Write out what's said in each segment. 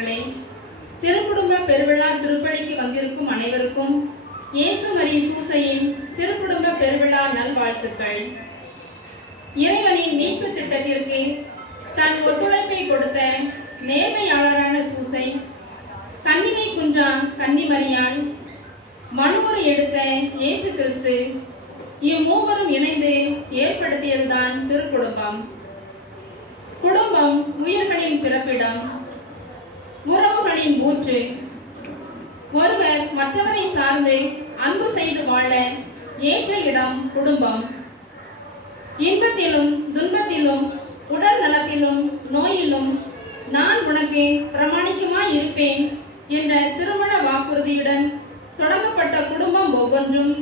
அவர்களே, திருக்குடும்ப பெருவிழா திருப்பலிக்கு வந்திருக்கும் அனைவருக்கும் இயேசு மரி சூசையின் திருக்குடும்ப பெருவிழா நல்வாழ்த்துக்கள். இறைவனின் மீட்பு திட்டத்திற்கு தன் ஒத்துழைப்பை கொடுத்த நேர்மையாளரான சூசை, கன்னிமை குன்றான் கன்னிமரியாள், மனுமுறை எடுத்த இயேசு கிறிஸ்து, இம்மூவரும் இணைந்து ஏற்படுத்தியதுதான் திருக்குடும்பம். குடும்பம் உயிர்களின் பிறப்பிடம், உறவுகளின் ஊற்று. ஒருவர் மற்றவரை சார்ந்து அன்பு செய்து வாழ ஏற்ற இடம் குடும்பம். இன்பத்திலும் துன்பத்திலும் உடல் நலத்திலும் நோயிலும் நான் உனக்கு பிரமாணிக்கமாய் இருப்பேன் என்ற திருமண வாக்குறுதியுடன் தொடங்கப்பட்ட குடும்பம் ஒவ்வொன்றும்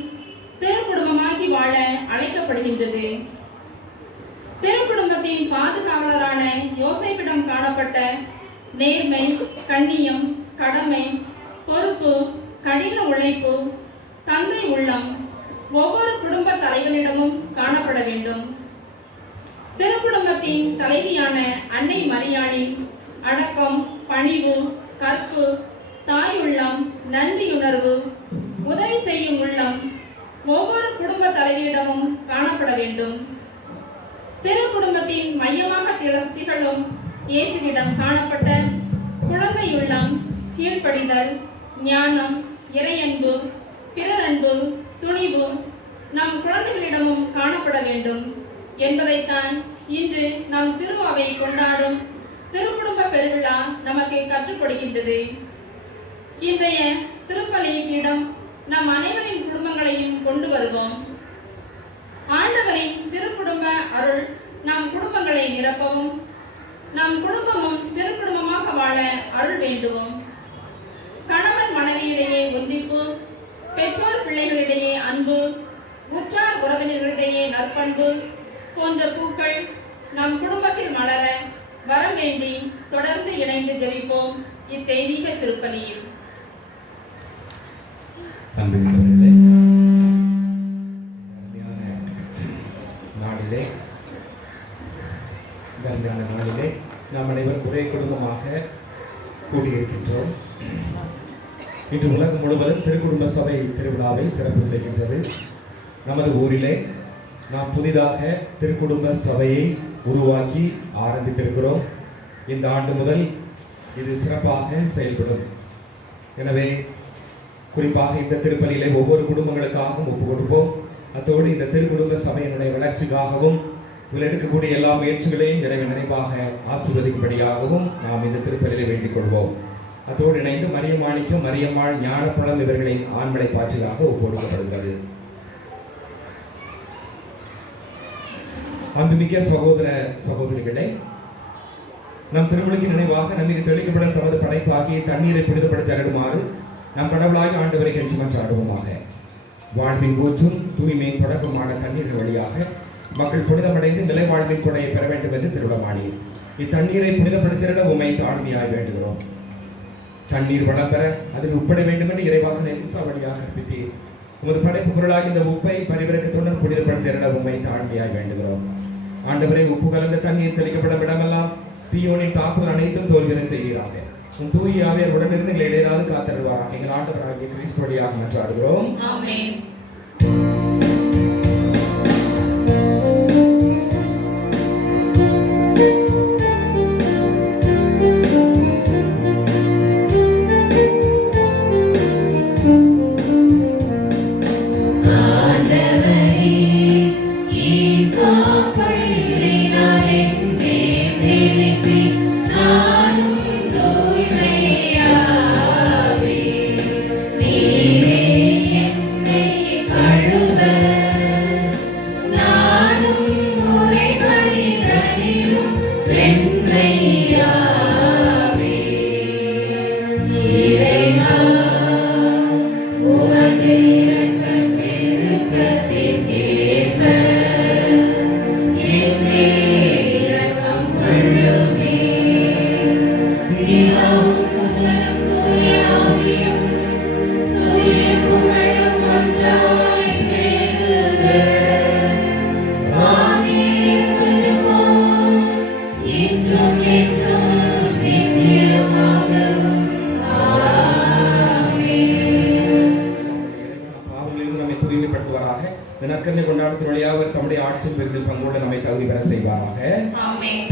திருக்குடும்பமாகி வாழ அழைக்கப்படுகின்றது. திருக்குடும்பத்தின் பாதுகாவலரான யோசேப்பிடம் காணப்பட்ட நேர்மை, கண்ணியம், கடமை, பொறுப்பு, கடின உழைப்பு, தந்தை உள்ளம் ஒவ்வொரு குடும்ப தலைவனிடமும் காணப்பட வேண்டும். திருக்குடும்பத்தின் தலைவியான அன்னை மரியாளின் அடக்கம், பணிவு, கற்பு, தாய் உள்ளம், நன்றியுணர்வு, உதவி செய்யும் உள்ளம் ஒவ்வொரு குடும்ப தலைவியிடமும் காணப்பட வேண்டும். திருக்குடும்பத்தின் மையமாக திகழும் இயேசுவிடம் காணப்பட்ட குழந்தையுள்ளம், கீழ்ப்படிதல், ஞானம், இறையன்பு, பிறரன்பு, துணிவு நம் குழந்தைகளிடமும் காணப்பட வேண்டும் என்பதைத்தான் இன்று நம் திருவாவை கொண்டாடும் திருக்குடும்ப பெருவிழா நமக்கு கற்றுக் கொடுக்கின்றது. இன்றைய திருப்பலியிடம் நம் அனைவரின் குடும்பங்களையும் கொண்டு வருவோம். ஆண்டவரின் திருக்குடும்ப அருள் நம் குடும்பங்களை நிரப்பவும், நம் குடும்பமும் திருக்குடும்பமாக வாழ அருள் வேண்டுவோம். கணவன் மனைவியிடையே ஒன்றிப்பு, பெற்றோர் பிள்ளைகளிடையே அன்பு, உற்றார் உறவினர்களிடையே நற்பண்பு போன்ற பூக்கள் நம் குடும்பத்தில் மலர வரம் வேண்டி தொடர்ந்து இணைந்து ஜெபிப்போம் இத்தெய்வீக திருப்பலியில். நாளிலே நாம் அனைவரும் ஒரே குடும்பமாக கூடியிருக்கின்றோம். இன்று உலகம் முழுவதும் திருக்குடும்ப சபை திருவிழாவை சிறப்பு செய்கின்றது. நமது ஊரிலே நாம் புதிதாக திருக்குடும்ப சபையை உருவாக்கி ஆரம்பித்திருக்கிறோம். இந்த ஆண்டு முதல் இது சிறப்பாக செயல்படும். எனவே குறிப்பாக இந்த திருப்பலியிலே ஒவ்வொரு குடும்பங்களுக்காகவும் ஒப்பு கொடுப்போம். அத்தோடு இந்த திருக்குடும்ப சபையினுடைய வளர்ச்சிக்காகவும் இதில் எடுக்கக்கூடிய எல்லா முயற்சிகளையும் நிறைவாக ஆசீர்வதிக்கும்படியாகவும் நாம் இந்த திருப்பலியிலே வேண்டிக் கொள்வோம். அத்தோடு இணைந்து மரியமாணிக்கம், மரியம்மாள், ஞானப்பழம் இவர்களின் ஆண்மலை பாற்றிலாக ஒப்பு கொடுக்கப்படுகிறது. அன்புமிக்க சகோதர சகோதரிகளே, நம் திருமலுக்கு நினைவாக நம்மீது தெளிக்கப்படும் தமது படைப்பாகிய தண்ணீரை புனிதப்படுத்தி அருளுமாறு நம் கடவுளாகி ஆண்டவரை கெஞ்சி மன்றாடுவோமாக. வாழ்வின் ஊற்றும் தூய்மையின் தொடக்கமான தண்ணீர்கள் வழியாக மக்கள் புனிதமடைந்து நிலை வாழ்வின் கொடையை பெற வேண்டும் என்று திருவிழமானீர். இத்தண்ணீரை புனிதப்படுத்திட உம்மை தாழ்மையாய் வேண்டுகிறோம். தண்ணீர் வளம் பெற அதில் உப்பட வேண்டும் என்று இறைவாக நெல்சா வழியாக கற்பித்தீர். உமது படைப்பு பொருளாக இந்த உப்பை பரிவிறக்கத்துடன் புனிதப்படுத்திட உம்மை தாழ்மையாய் வேண்டுகிறோம். ஆண்டவரை உப்பு கலந்த தண்ணீர் தெளிக்கப்படும் இடமெல்லாம் தீயோனின் தாக்குதல் அனைத்தும் தோல்வியை செய்கிறாக. உன் தூய ஆவியார் உடனிருந்து எங்களை இடையராது காத்தருள்வாராக. எங்கள் ஆண்டவராகிய கிறிஸ்து வழியாக மன்றாடுகிறோம். ஆமென். என்றும் நித்தியமாக மன்றாடத்தின் வழியாக அவர் தம்முடைய ஆட்சியின் விருதில் பங்கோடு நம்மை தகுதி பெற செய்வாராக. ஆமென்.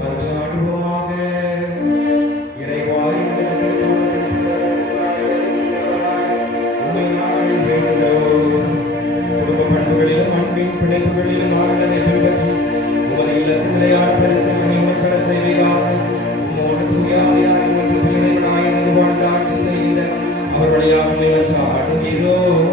மன்றாடுவோமாக. இறைவா, எங்களுக்கு உம்மை நாங்கள் வேண்டுகிறோம். குடும்ப பண்புகளிலும் அன்பின் பிணைப்புகளிலும் ஆழ்ந்ததை பின்பற்றி உமது இல்லத்தில் நிலையான பரிசனை பெற செய்வீராக. உம்மோடு தூய ஆவியாரின் மற்றும் இறைவனாய் நின்று வாழ்ந்து ஆட்சி செய்கின்ற அவர் வழியாக உம்மை மன்றாடுகிறோம்.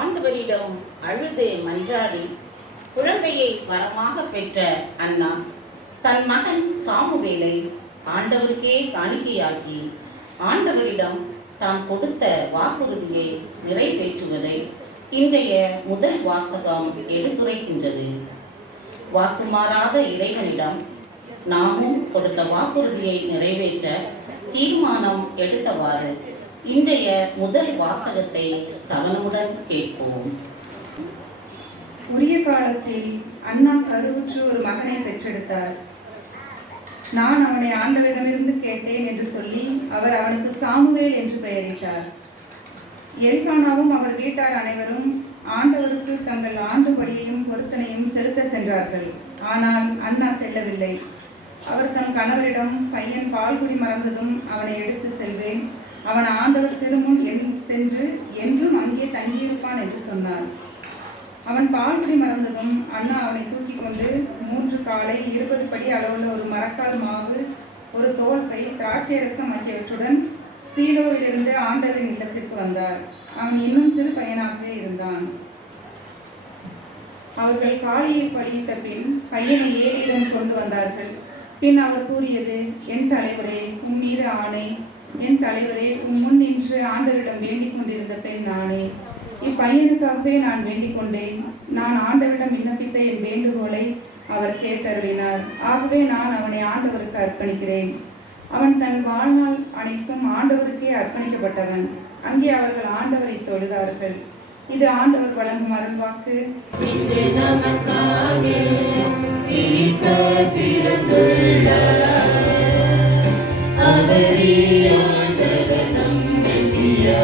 ஆண்டவரிடம் அழுது மன்றாடி குழந்தையை வரமாக பெற்ற அன்னா தன் மகன் சாமுவேலை ஆண்டவருக்கே காணிக்கையாக்கி ஆண்டவரிடம் தாம் கொடுத்த வாக்குறுதியை நிறைவேற்றுவதை இன்றைய முதல் வாசகம் எடுத்துரைக்கின்றது. வாக்குமாறாத இறைவனிடம் நாமும் கொடுத்த வாக்குறுதியை நிறைவேற்ற தீர்மானம் எடுத்தவாறு இன்றைய முதல் வாசகத்தை கவனமுடன் கேட்போம். உரிய காலத்தில் அன்னா கருவுற்று ஒரு மகனை பெற்றெடுத்தார். நான் அவனை ஆண்டவரிடமிருந்து கேட்டேன் என்று சொல்லி அவர் அவனுக்கு சாமுவேல் என்று பெயரிட்டார். எல்கானாவும் அவர் வீட்டார் அனைவரும் ஆண்டவருக்கு தங்கள் ஆண்டுபடியையும் பொருத்தனையும் செலுத்த சென்றார்கள். ஆனால் அன்னா செல்லவில்லை. அவர் தம் கணவரிடம், பையன் பால்குடி மறந்ததும் அவனை எடுத்து செல்வேன், அவன் ஆண்டவர் திருமுன் சென்று என்றும் அங்கே தங்கியிருப்பான் என்று சொன்னார். அவன் பால்குடி மறந்ததும் அண்ணா அவனை தூக்கி கொண்டு 3 காளை 20 படி அளவுள்ள ஒரு மரக்கால் மாவு, ஒரு தோல் பை, திராட்சை ரசம் ஆகியவற்றுடன் சீலோவிலிருந்து ஆண்டவரின் இல்லத்திற்கு வந்தார். அவன் இன்னும் சிறு பையனாகவே இருந்தான். அவர்கள் காளியை படித்த பின் பையனை ஏரியிடம் கொண்டு வந்தார்கள். பின் அவர் கூறியது, என் தலைவரே, உம் மீது ஆணை, என் தலைவரே, உம் முன் நின்று ஆண்டவரிடம் வேண்டிக் கொண்டிருந்த பெண் நானே. இப்பையனுக்காகவே நான் வேண்டிக் கொண்டேன். நான் ஆண்டவரிடம் விண்ணப்பித்த என் வேண்டுகோளை அவர் கேட்டருளினார். ஆகவே நான் அவனை ஆண்டவருக்கு அர்ப்பணிக்கிறேன். அவன் தன் வாழ்நாள் அனைத்தும் ஆண்டவருக்கே அர்ப்பணிக்கப்பட்டவன். அங்கே அவர்கள் ஆண்டவரை தொழுதார்கள். இது ஆண்டவர் வழங்கும் அருள்வாக்கு. இன்று நமக்காக மீட்பர் பிறந்துள்ளார். அவரே ஆண்டவர் நம் மெசியா.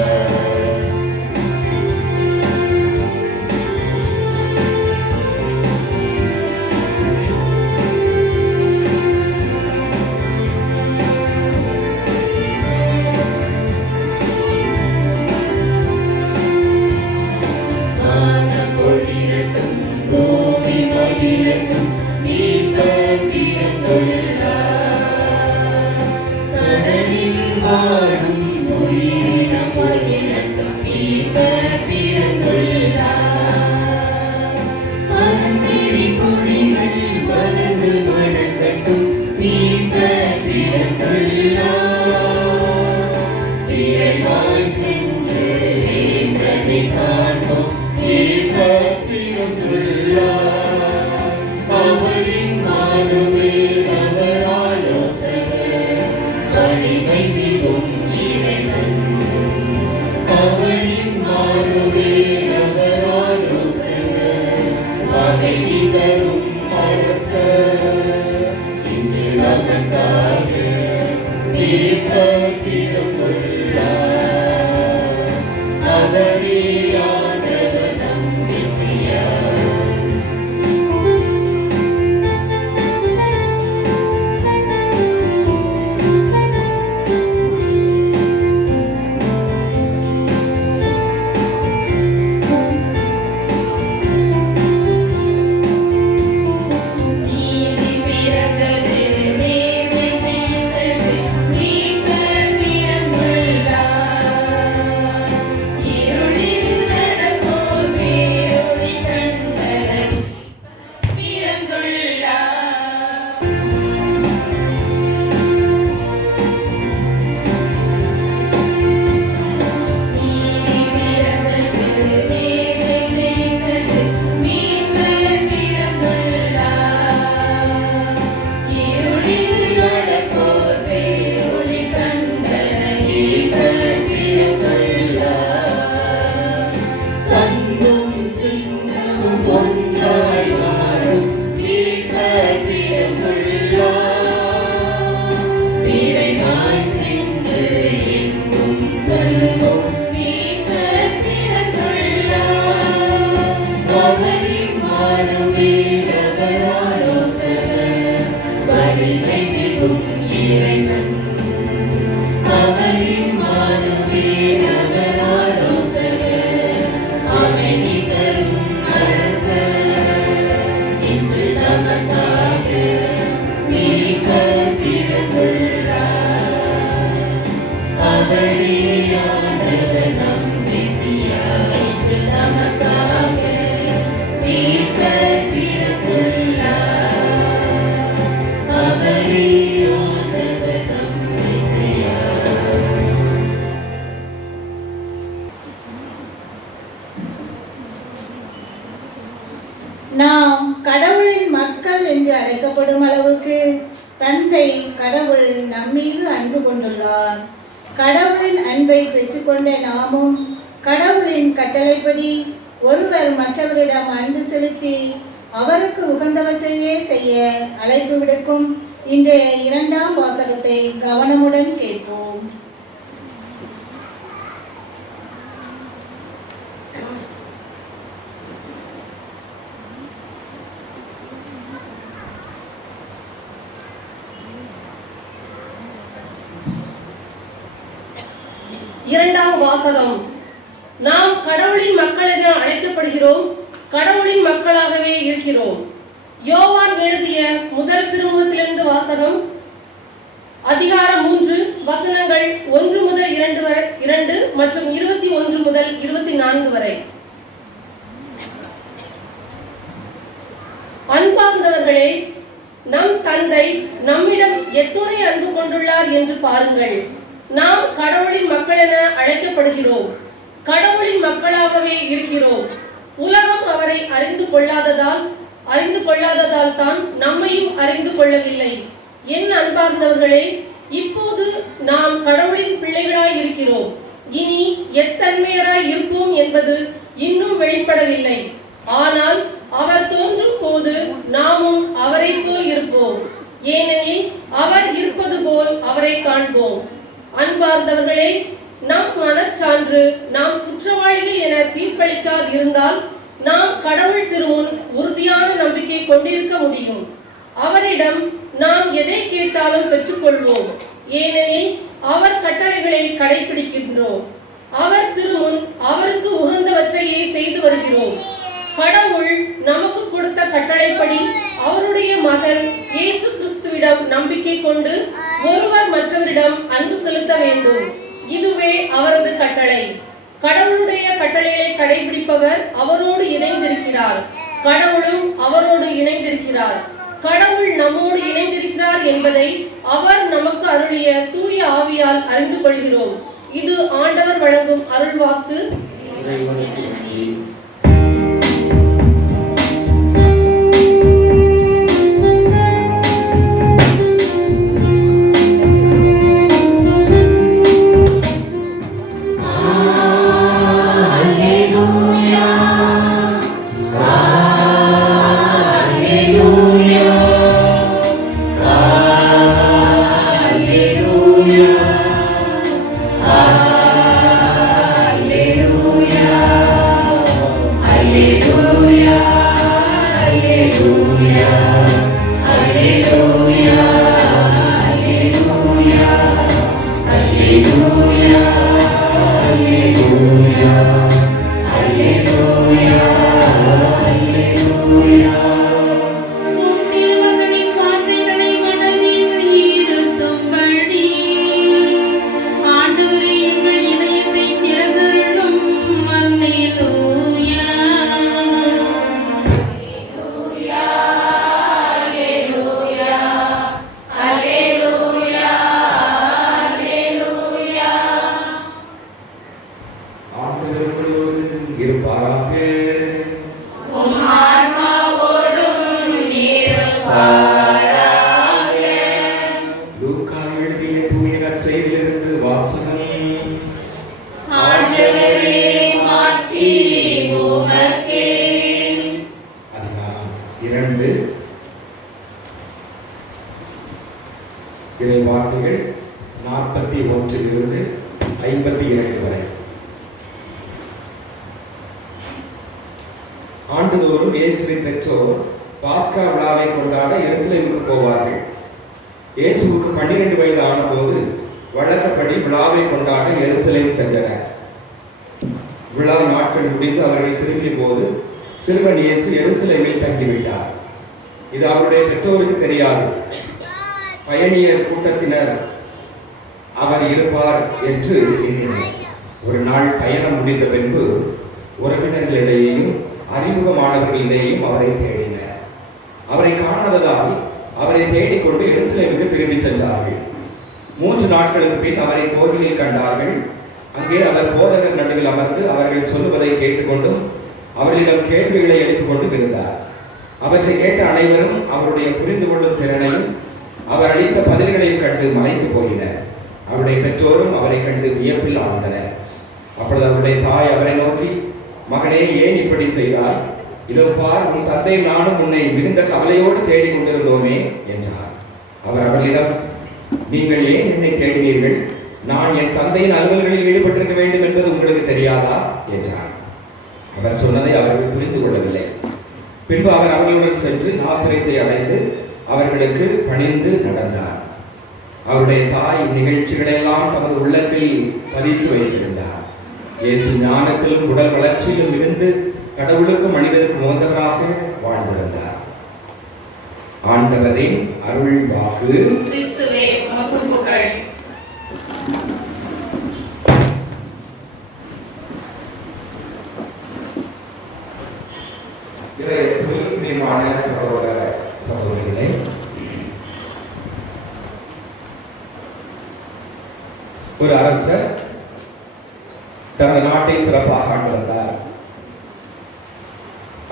நாம் கடவுளின் மக்கள் என்று அழைக்கப்படும் அளவுக்கு தந்தை கடவுள் நம்மீது அன்பு கொண்டுள்ளார். கடவுளின் அன்பை பெற்றுக்கொண்ட நாமும் கடவுளின் கட்டளைப்படி ஒருவர் மற்றவரிடம் அன்பு செலுத்தி அவருக்கு உகந்தவற்றையே செய்ய அழைப்பு விடுக்கும் இன்றைய இரண்டாம் வாசகத்தை கவனமுடன் கேட்போம். இரண்டாம் வாசகம். நாம் கடவுளின் மக்கள் என அழைக்கப்படுகிறோம், கடவுளின் மக்களாகவே இருக்கிறோம். யோவான் எழுதிய முதல் திருமுகத்திலிருந்து வாசகம். அதிகாரம் 3, வசனங்கள் 1 முதல் 2 மற்றும் 21 முதல் 24 வரை. அன்பார்ந்தவர்களே, நம் தந்தை நம்மிடம் எத்துணை அன்பு கொண்டுள்ளார் என்று பாருங்கள். நாம் கடவுளின் மக்கள் என அழைக்கப்படுகிறோம், கடவுளின் மக்களாகவே இருக்கிறோம். உலகம் அவரை அறிந்து கொள்ளாததால் தான் நம்மையும் அறிந்து கொள்ளவில்லை. என் அன்பார்ந்தவர்களே, இப்போது நாம் கடவுளின் பிள்ளைகளாய் இருக்கிறோம். இனி எத்தன்மையராய் இருப்போம் என்பது இன்னும் வெளிப்படவில்லை. ஆனால் அவர் தோன்றும் போது நாமும் அவரை போல் இருப்போம். ஏனெனில் அவர் இருப்பது போல் அவரை காண்போம். அன்பார்ந்தவர்களே, நம் மனச்சான்று நாம் குற்றவாளிகள் என தீர்ப்பளிக்காது இருந்தால் நாம் கடவுள் திருமுன் உறுதியான நம்பிக்கை கொண்டிருக்க முடியும். அவரிடம் நாம் எதை கேட்டாலும் பெற்றுக்கொள்வோம். ஏனெனில் அவர் கட்டளைகளை கடைபிடிக்கின்றோம். அவர் திருமுன் அவருக்கு உகந்தவற்றையே செய்து வருகிறோம். கடவுள் நமக்கு கொடுத்த கட்டளைப்படி அவருடைய மகன் இயேசு கிறிஸ்துவிடம் நம்பிக்கை கொண்டு ஒருவர் மற்றவரிடம் அன்பு செலுத்த வேண்டும். இதுவே அவரது கட்டளை. கடவுளுடைய கட்டளைகளை கடைபிடிப்பவர் அவரோடு இணைந்திருக்கிறார். கடவுளும் அவரோடு இணைந்திருக்கிறார். கடவுள் நம்மோடு இணைந்திருக்கிறார் என்பதை அவர் நமக்கு அருளிய தூய ஆவியால் அறிந்து கொள்கிறோம். இது ஆண்டவர் வழங்கும் அருள்வாக்கு. வார்த்தைகள் 41 52 வரை. ஆண்டுதோறும் இயேசுவின் பெற்றோர் பாஸ்கா விழாவை கொண்டாட எருசலேமுக்கு போவார்கள். இயேசுவுக்கு 12 வயது ஆன போது வழக்கப்படி விழாவை கொண்டாட எருசலேம் சென்றனர். விழா நாட்கள் முடிந்து அவர்கள் திரும்பிய போது சிறுவன் இயேசு எருசலேமில் தங்கிவிட்டார். இது அவருடைய பெற்றோருக்கு தெரியாது. பயணியர் கூட்டத்தினர் அவர் இருப்பார் என்று எண்ணினர். ஒரு நாள் பயணம் முடிந்த பின்பு உறவினர்களிடையேயும் அறிமுகமானவர்களிடையேயும் அவரை தேடினர். அவரை காணாததால் அவரை தேடிக்கொண்டு எருசலேமுக்கு திரும்பி சென்றார்கள். 3 நாட்களுக்கு பின் அவரை கோவிலில் கண்டார்கள். அங்கே அவர் போதகர் நடுவில் அமர்ந்து அவர்கள் சொல்லுவதை கேட்டுக்கொண்டும் அவர்களிடம் கேள்விகளை எழுப்பிக் கொண்டும் இருந்தார். அவற்றை கேட்ட அனைவரும் அவருடைய புரிந்து கொள்ளும் திறனையும் அவர் அளித்த பதில்களையும் கண்டு மலைத்து போயினர். அவருடைய பெற்றோரும் அவரை கண்டு வியப்பில் ஆழ்ந்தனர். அப்பொழுது அவருடைய தாய் அவரை நோக்கி, மகனே, ஏன் இப்படி செய்தாய்? இதோ பார், உன் தந்தை நானும் உன்னை மிகுந்த கவலையோடு தேடிக் கொண்டிருந்தோமே என்றார். அவர் அவர்களிடம், நீங்கள் ஏன் என்னை தேடினீர்கள்? நான் என் தந்தையின் அலுவல்களில் ஈடுபட்டிருக்க வேண்டும் என்பது உங்களுக்கு தெரியாதா என்றார். அவர் சொன்னதை அவர்கள் புரிந்து கொள்ளவில்லை. பின்பு அவர் அவர்களுடன் சென்று நாசரேத்தை அடைந்து அவர்களுக்கு பணிந்து நடந்தார். அவருடைய தாய் நிகழ்ச்சிகளெல்லாம் தமது உள்ளத்தில் பதித்து வைத்திருந்தார். இயேசு ஞானத்திலும் உடல் வளர்ச்சியிலும் இருந்து கடவுளுக்கும் மனிதனுக்கும் உகந்தவராக வாழ்ந்திருந்தார். ஆண்டவரின் அருள் வாக்கு. கிறிஸ்துவே உமக்கு புகழ். இயேசுவில் பிரியமான சகோதர சகோதரிகளே, ஒரு அரசர் தனது நாட்டை சிறப்பாக ஆண்டு வந்தார்.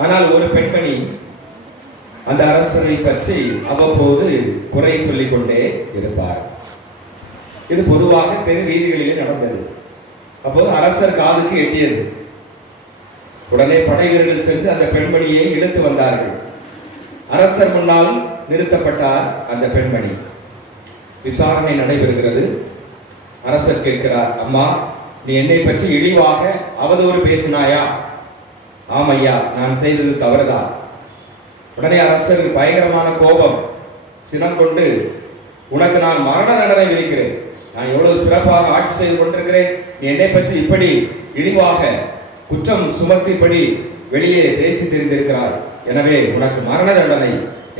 ஆனால் ஒரு பெண்மணி அந்த அரசரை பற்றி அவ்வப்போது குறை சொல்லிக் கொண்டே இருப்பார். இது பொதுவாக தெரு வீதிகளிலே நடந்தது. அப்போது அரசர் காதுக்கு எட்டியது. உடனே படை வீரர்கள் சென்று அந்த பெண்மணியை இழுத்து வந்தார்கள். அரசர் முன்னால் நிறுத்தப்பட்டார் அந்த பெண்மணி. விசாரணை நடைபெறுகிறது. அரசர் கேட்கிறார், அம்மா, நீ என்னை பற்றி இழிவாக அவதூறு பேசினாயா? ஆமையா, நான் செய்தது தவறுதான். உடனே அரசர் பயங்கரமான கோபம், சினம் கொண்டு, உனக்கு நான் மரண தண்டனை விதிக்கிறேன். நான் எவ்வளவு சிறப்பாக ஆட்சி செய்து கொண்டிருக்கிறேன், நீ என்னை பற்றி இப்படி இழிவாக குற்றம் சுமத்திப்படி வெளியே பேசி தெரிந்திருக்கிறார். எனவே உனக்கு மரண தண்டனை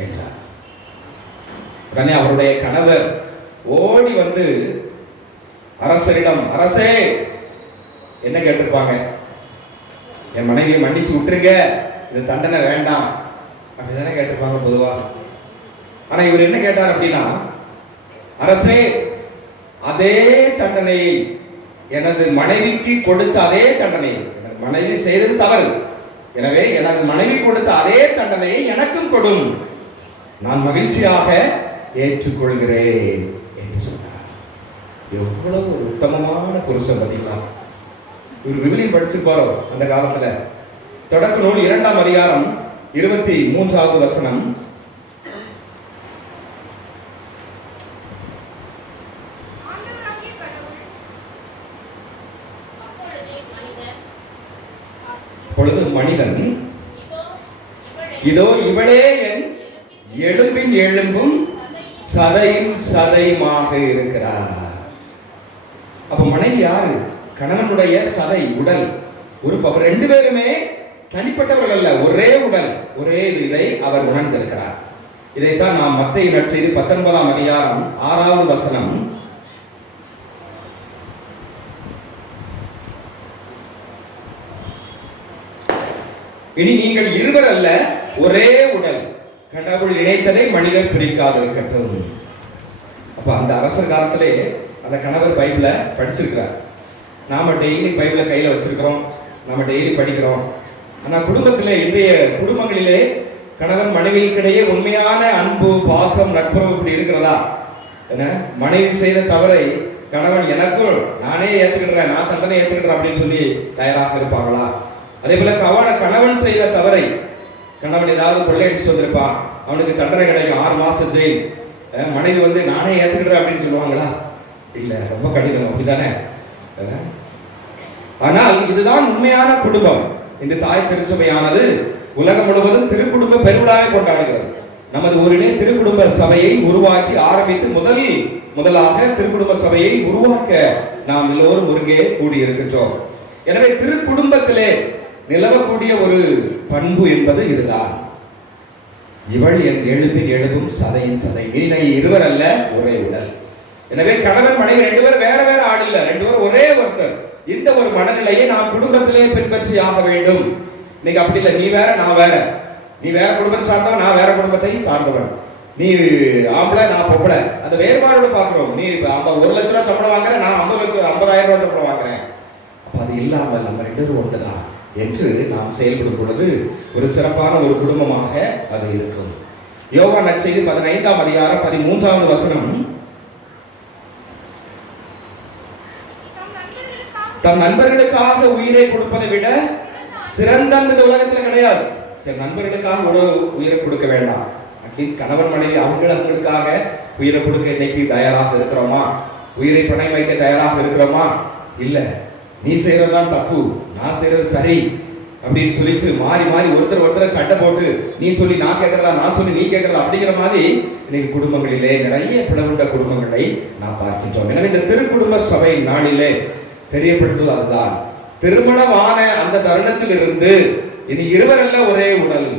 என்றார். உடனே அவருடைய கணவர் ஓடி வந்து அரசரிடம், அரசே, என்ன கேட்டிருப்பாங்க? என் மனைவியை மன்னிச்சு விட்டுருங்க, இது தண்டனை வேண்டாம் அப்படிதானே கேட்டிருப்பாங்க பொதுவா. ஆனா இவர் என்ன கேட்டார் அப்படின்னா, அரசே, அதே தண்டனையை எனது மனைவிக்கு கொடுத்த அதே தண்டனையை, எனது மனைவி செய்தது தவறு, எனவே எனது மனைவி கொடுத்த அதே தண்டனையை எனக்கும் கொடும், நான் மகிழ்ச்சியாக ஏற்றுக்கொள்கிறேன் என்று சொன்னார். எவ்வளவு ஒரு உத்தமமான புருஷன் பார்த்தீங்களா? ஒரு விவிலியம் படிச்சிருப்பாரோ அந்த காலத்துல. தொடக்க நூல் 2ஆம் அதிகாரம் 23வது வசனம். பொழுது மனிதன், இதோ இவளே என் எலும்பின் எலும்பும் சதையின் சதையுமாக இருக்கிறார். அப்ப மனைவி யாரு? கணவனுடைய சதை, உடல் உறுப்பு. அவர் ரெண்டு பேருமே தனிப்பட்டவர்கள் அல்ல, ஒரே உடல், ஒரே இதை அவர் உணர்ந்திருக்கிறார். இதைத்தான் நாம் மத்தேயு நற்செய்தி 19ஆம் அதிகாரம் 6வது வசனம். இனி நீங்கள் இருவர் அல்ல, ஒரே உடல், கடவுள் இணைத்ததை மனிதர் பிரிக்காதிருக்கட்டும். அப்ப அந்த அரசர் காலத்திலே அந்த கணவர் பைபிளை படிச்சிருக்கிறார். நாம டெய்லி பைபிளை கையில வச்சிருக்கிறோம், நம்ம டெய்லி படிக்கிறோம். ஆனா குடும்பத்திலே, இன்றைய குடும்பங்களிலே கணவன் மனைவிக்கிடையே உண்மையான அன்பு, பாசம், நட்புறவு இப்படி இருக்கிறதா? என்ன, மனைவி செய்த தவறை கணவன் எனக்குள் நானே ஏத்துக்கிடுறேன், நான் தண்டனை ஏத்துக்கிடுறேன் அப்படின்னு சொல்லி தயாராக இருப்பாங்களா? அதே போல கணவன் செய்த தவறை, கணவன் ஏதாவது கொள்ளையடிச்சு வந்திருப்பான், அவனுக்கு தண்டனை கிடைக்கும், 6 மாசம் ஜெயில். மனைவி வந்து நானே ஏத்துக்கிடுறேன் அப்படின்னு சொல்லுவாங்களா? இல்ல, ரொம்ப கடினம், அப்படித்தானே? ஆனால் இதுதான் உண்மையான குடும்பம். இந்த தாய் திருச்சபையானது உலகம் முழுவதும் திருக்குடும்ப பெருவிழாவை கொண்டாடுகிறது. நமது ஊரிலே திருக்குடும்ப சபையை உருவாக்கி ஆரம்பித்து முதலாக திருக்குடும்ப சபையை உருவாக்க நாம் எல்லோரும் ஒருங்கே கூடியிருக்கின்றோம். எனவே திருக்குடும்பத்திலே நிலவக்கூடிய ஒரு பண்பு என்பது இதுதான். இவள் என் எலும்பின் எலும்பும் சதையின் சதை, இணை இருவர் அல்ல, ஒரே உடல். எனவே கணவன் மனைவி 2 பேர் வேற வேற ஆள் இல்ல, 2 பேர் ஒரே ஒருத்தர். இந்த ஒரு மனநிலையை நாம் குடும்பத்திலே பின்பற்றி ஆக வேண்டும். இன்னைக்கு அப்படி இல்லை, நீ வேற நான் வேற, நீ வேற குடும்பத்தை சார்ந்தவன், நான் வேற குடும்பத்தை சார்ந்தவன், நீ ஆம்பளை நான் பொம்பளை, அந்த வேறுபாடோடு பார்க்கிறோம். நீ 1 லட்ச ரூபாய் சம்பளம் வாங்குற, நான் 50,000 ரூபாய் சம்பளம் வாங்குறேன். அப்ப அது இல்லாமல் நம்ம 2 பேரும் ஒன்றுதான் என்று நாம் செயல்படும் பொழுது ஒரு சிறப்பான ஒரு குடும்பமாக அது இருக்கும். யோவான் நற்செய்தி 15ஆம் அதிகாரம் 13வது வசனம். தம் நண்பர்களுக்காக உயிரை கொடுப்பதை விட சிறந்த இந்த உலகத்தில் கிடையாது. சரி, நண்பர்களுக்காக உயிரை கொடுக்க வேண்டாம், அட்லீஸ்ட் கணவன் மனைவி அவங்களுக்காக உயிரை கொடுக்க இன்னைக்கு தயாராக இருக்கிறோமா? உயிரை பணை வைக்க தயாராக இருக்கிறோமா? இல்ல, நீ செய்யறதுதான் தப்பு, நான் செய்யறது சரி அப்படின்னு சொல்லிட்டு மாறி ஒருத்தரை சண்டை போட்டு நீ சொல்லி நான் கேட்கறதா, நான் சொல்லி நீ கேட்கறதா அப்படிங்கிற மாதிரி இன்னைக்கு குடும்பங்களிலே நிறைய பிளவுண்ட குடும்பங்களை நாம் பார்க்கின்றோம். எனவே இந்த திருக்குடும்ப சபை நாளிலே தெரியப்படுத்துவது அதுதான். திருமணமான அந்த தருணத்தில் இருந்து இனி இருவர் அல்ல, ஒரே உடல்.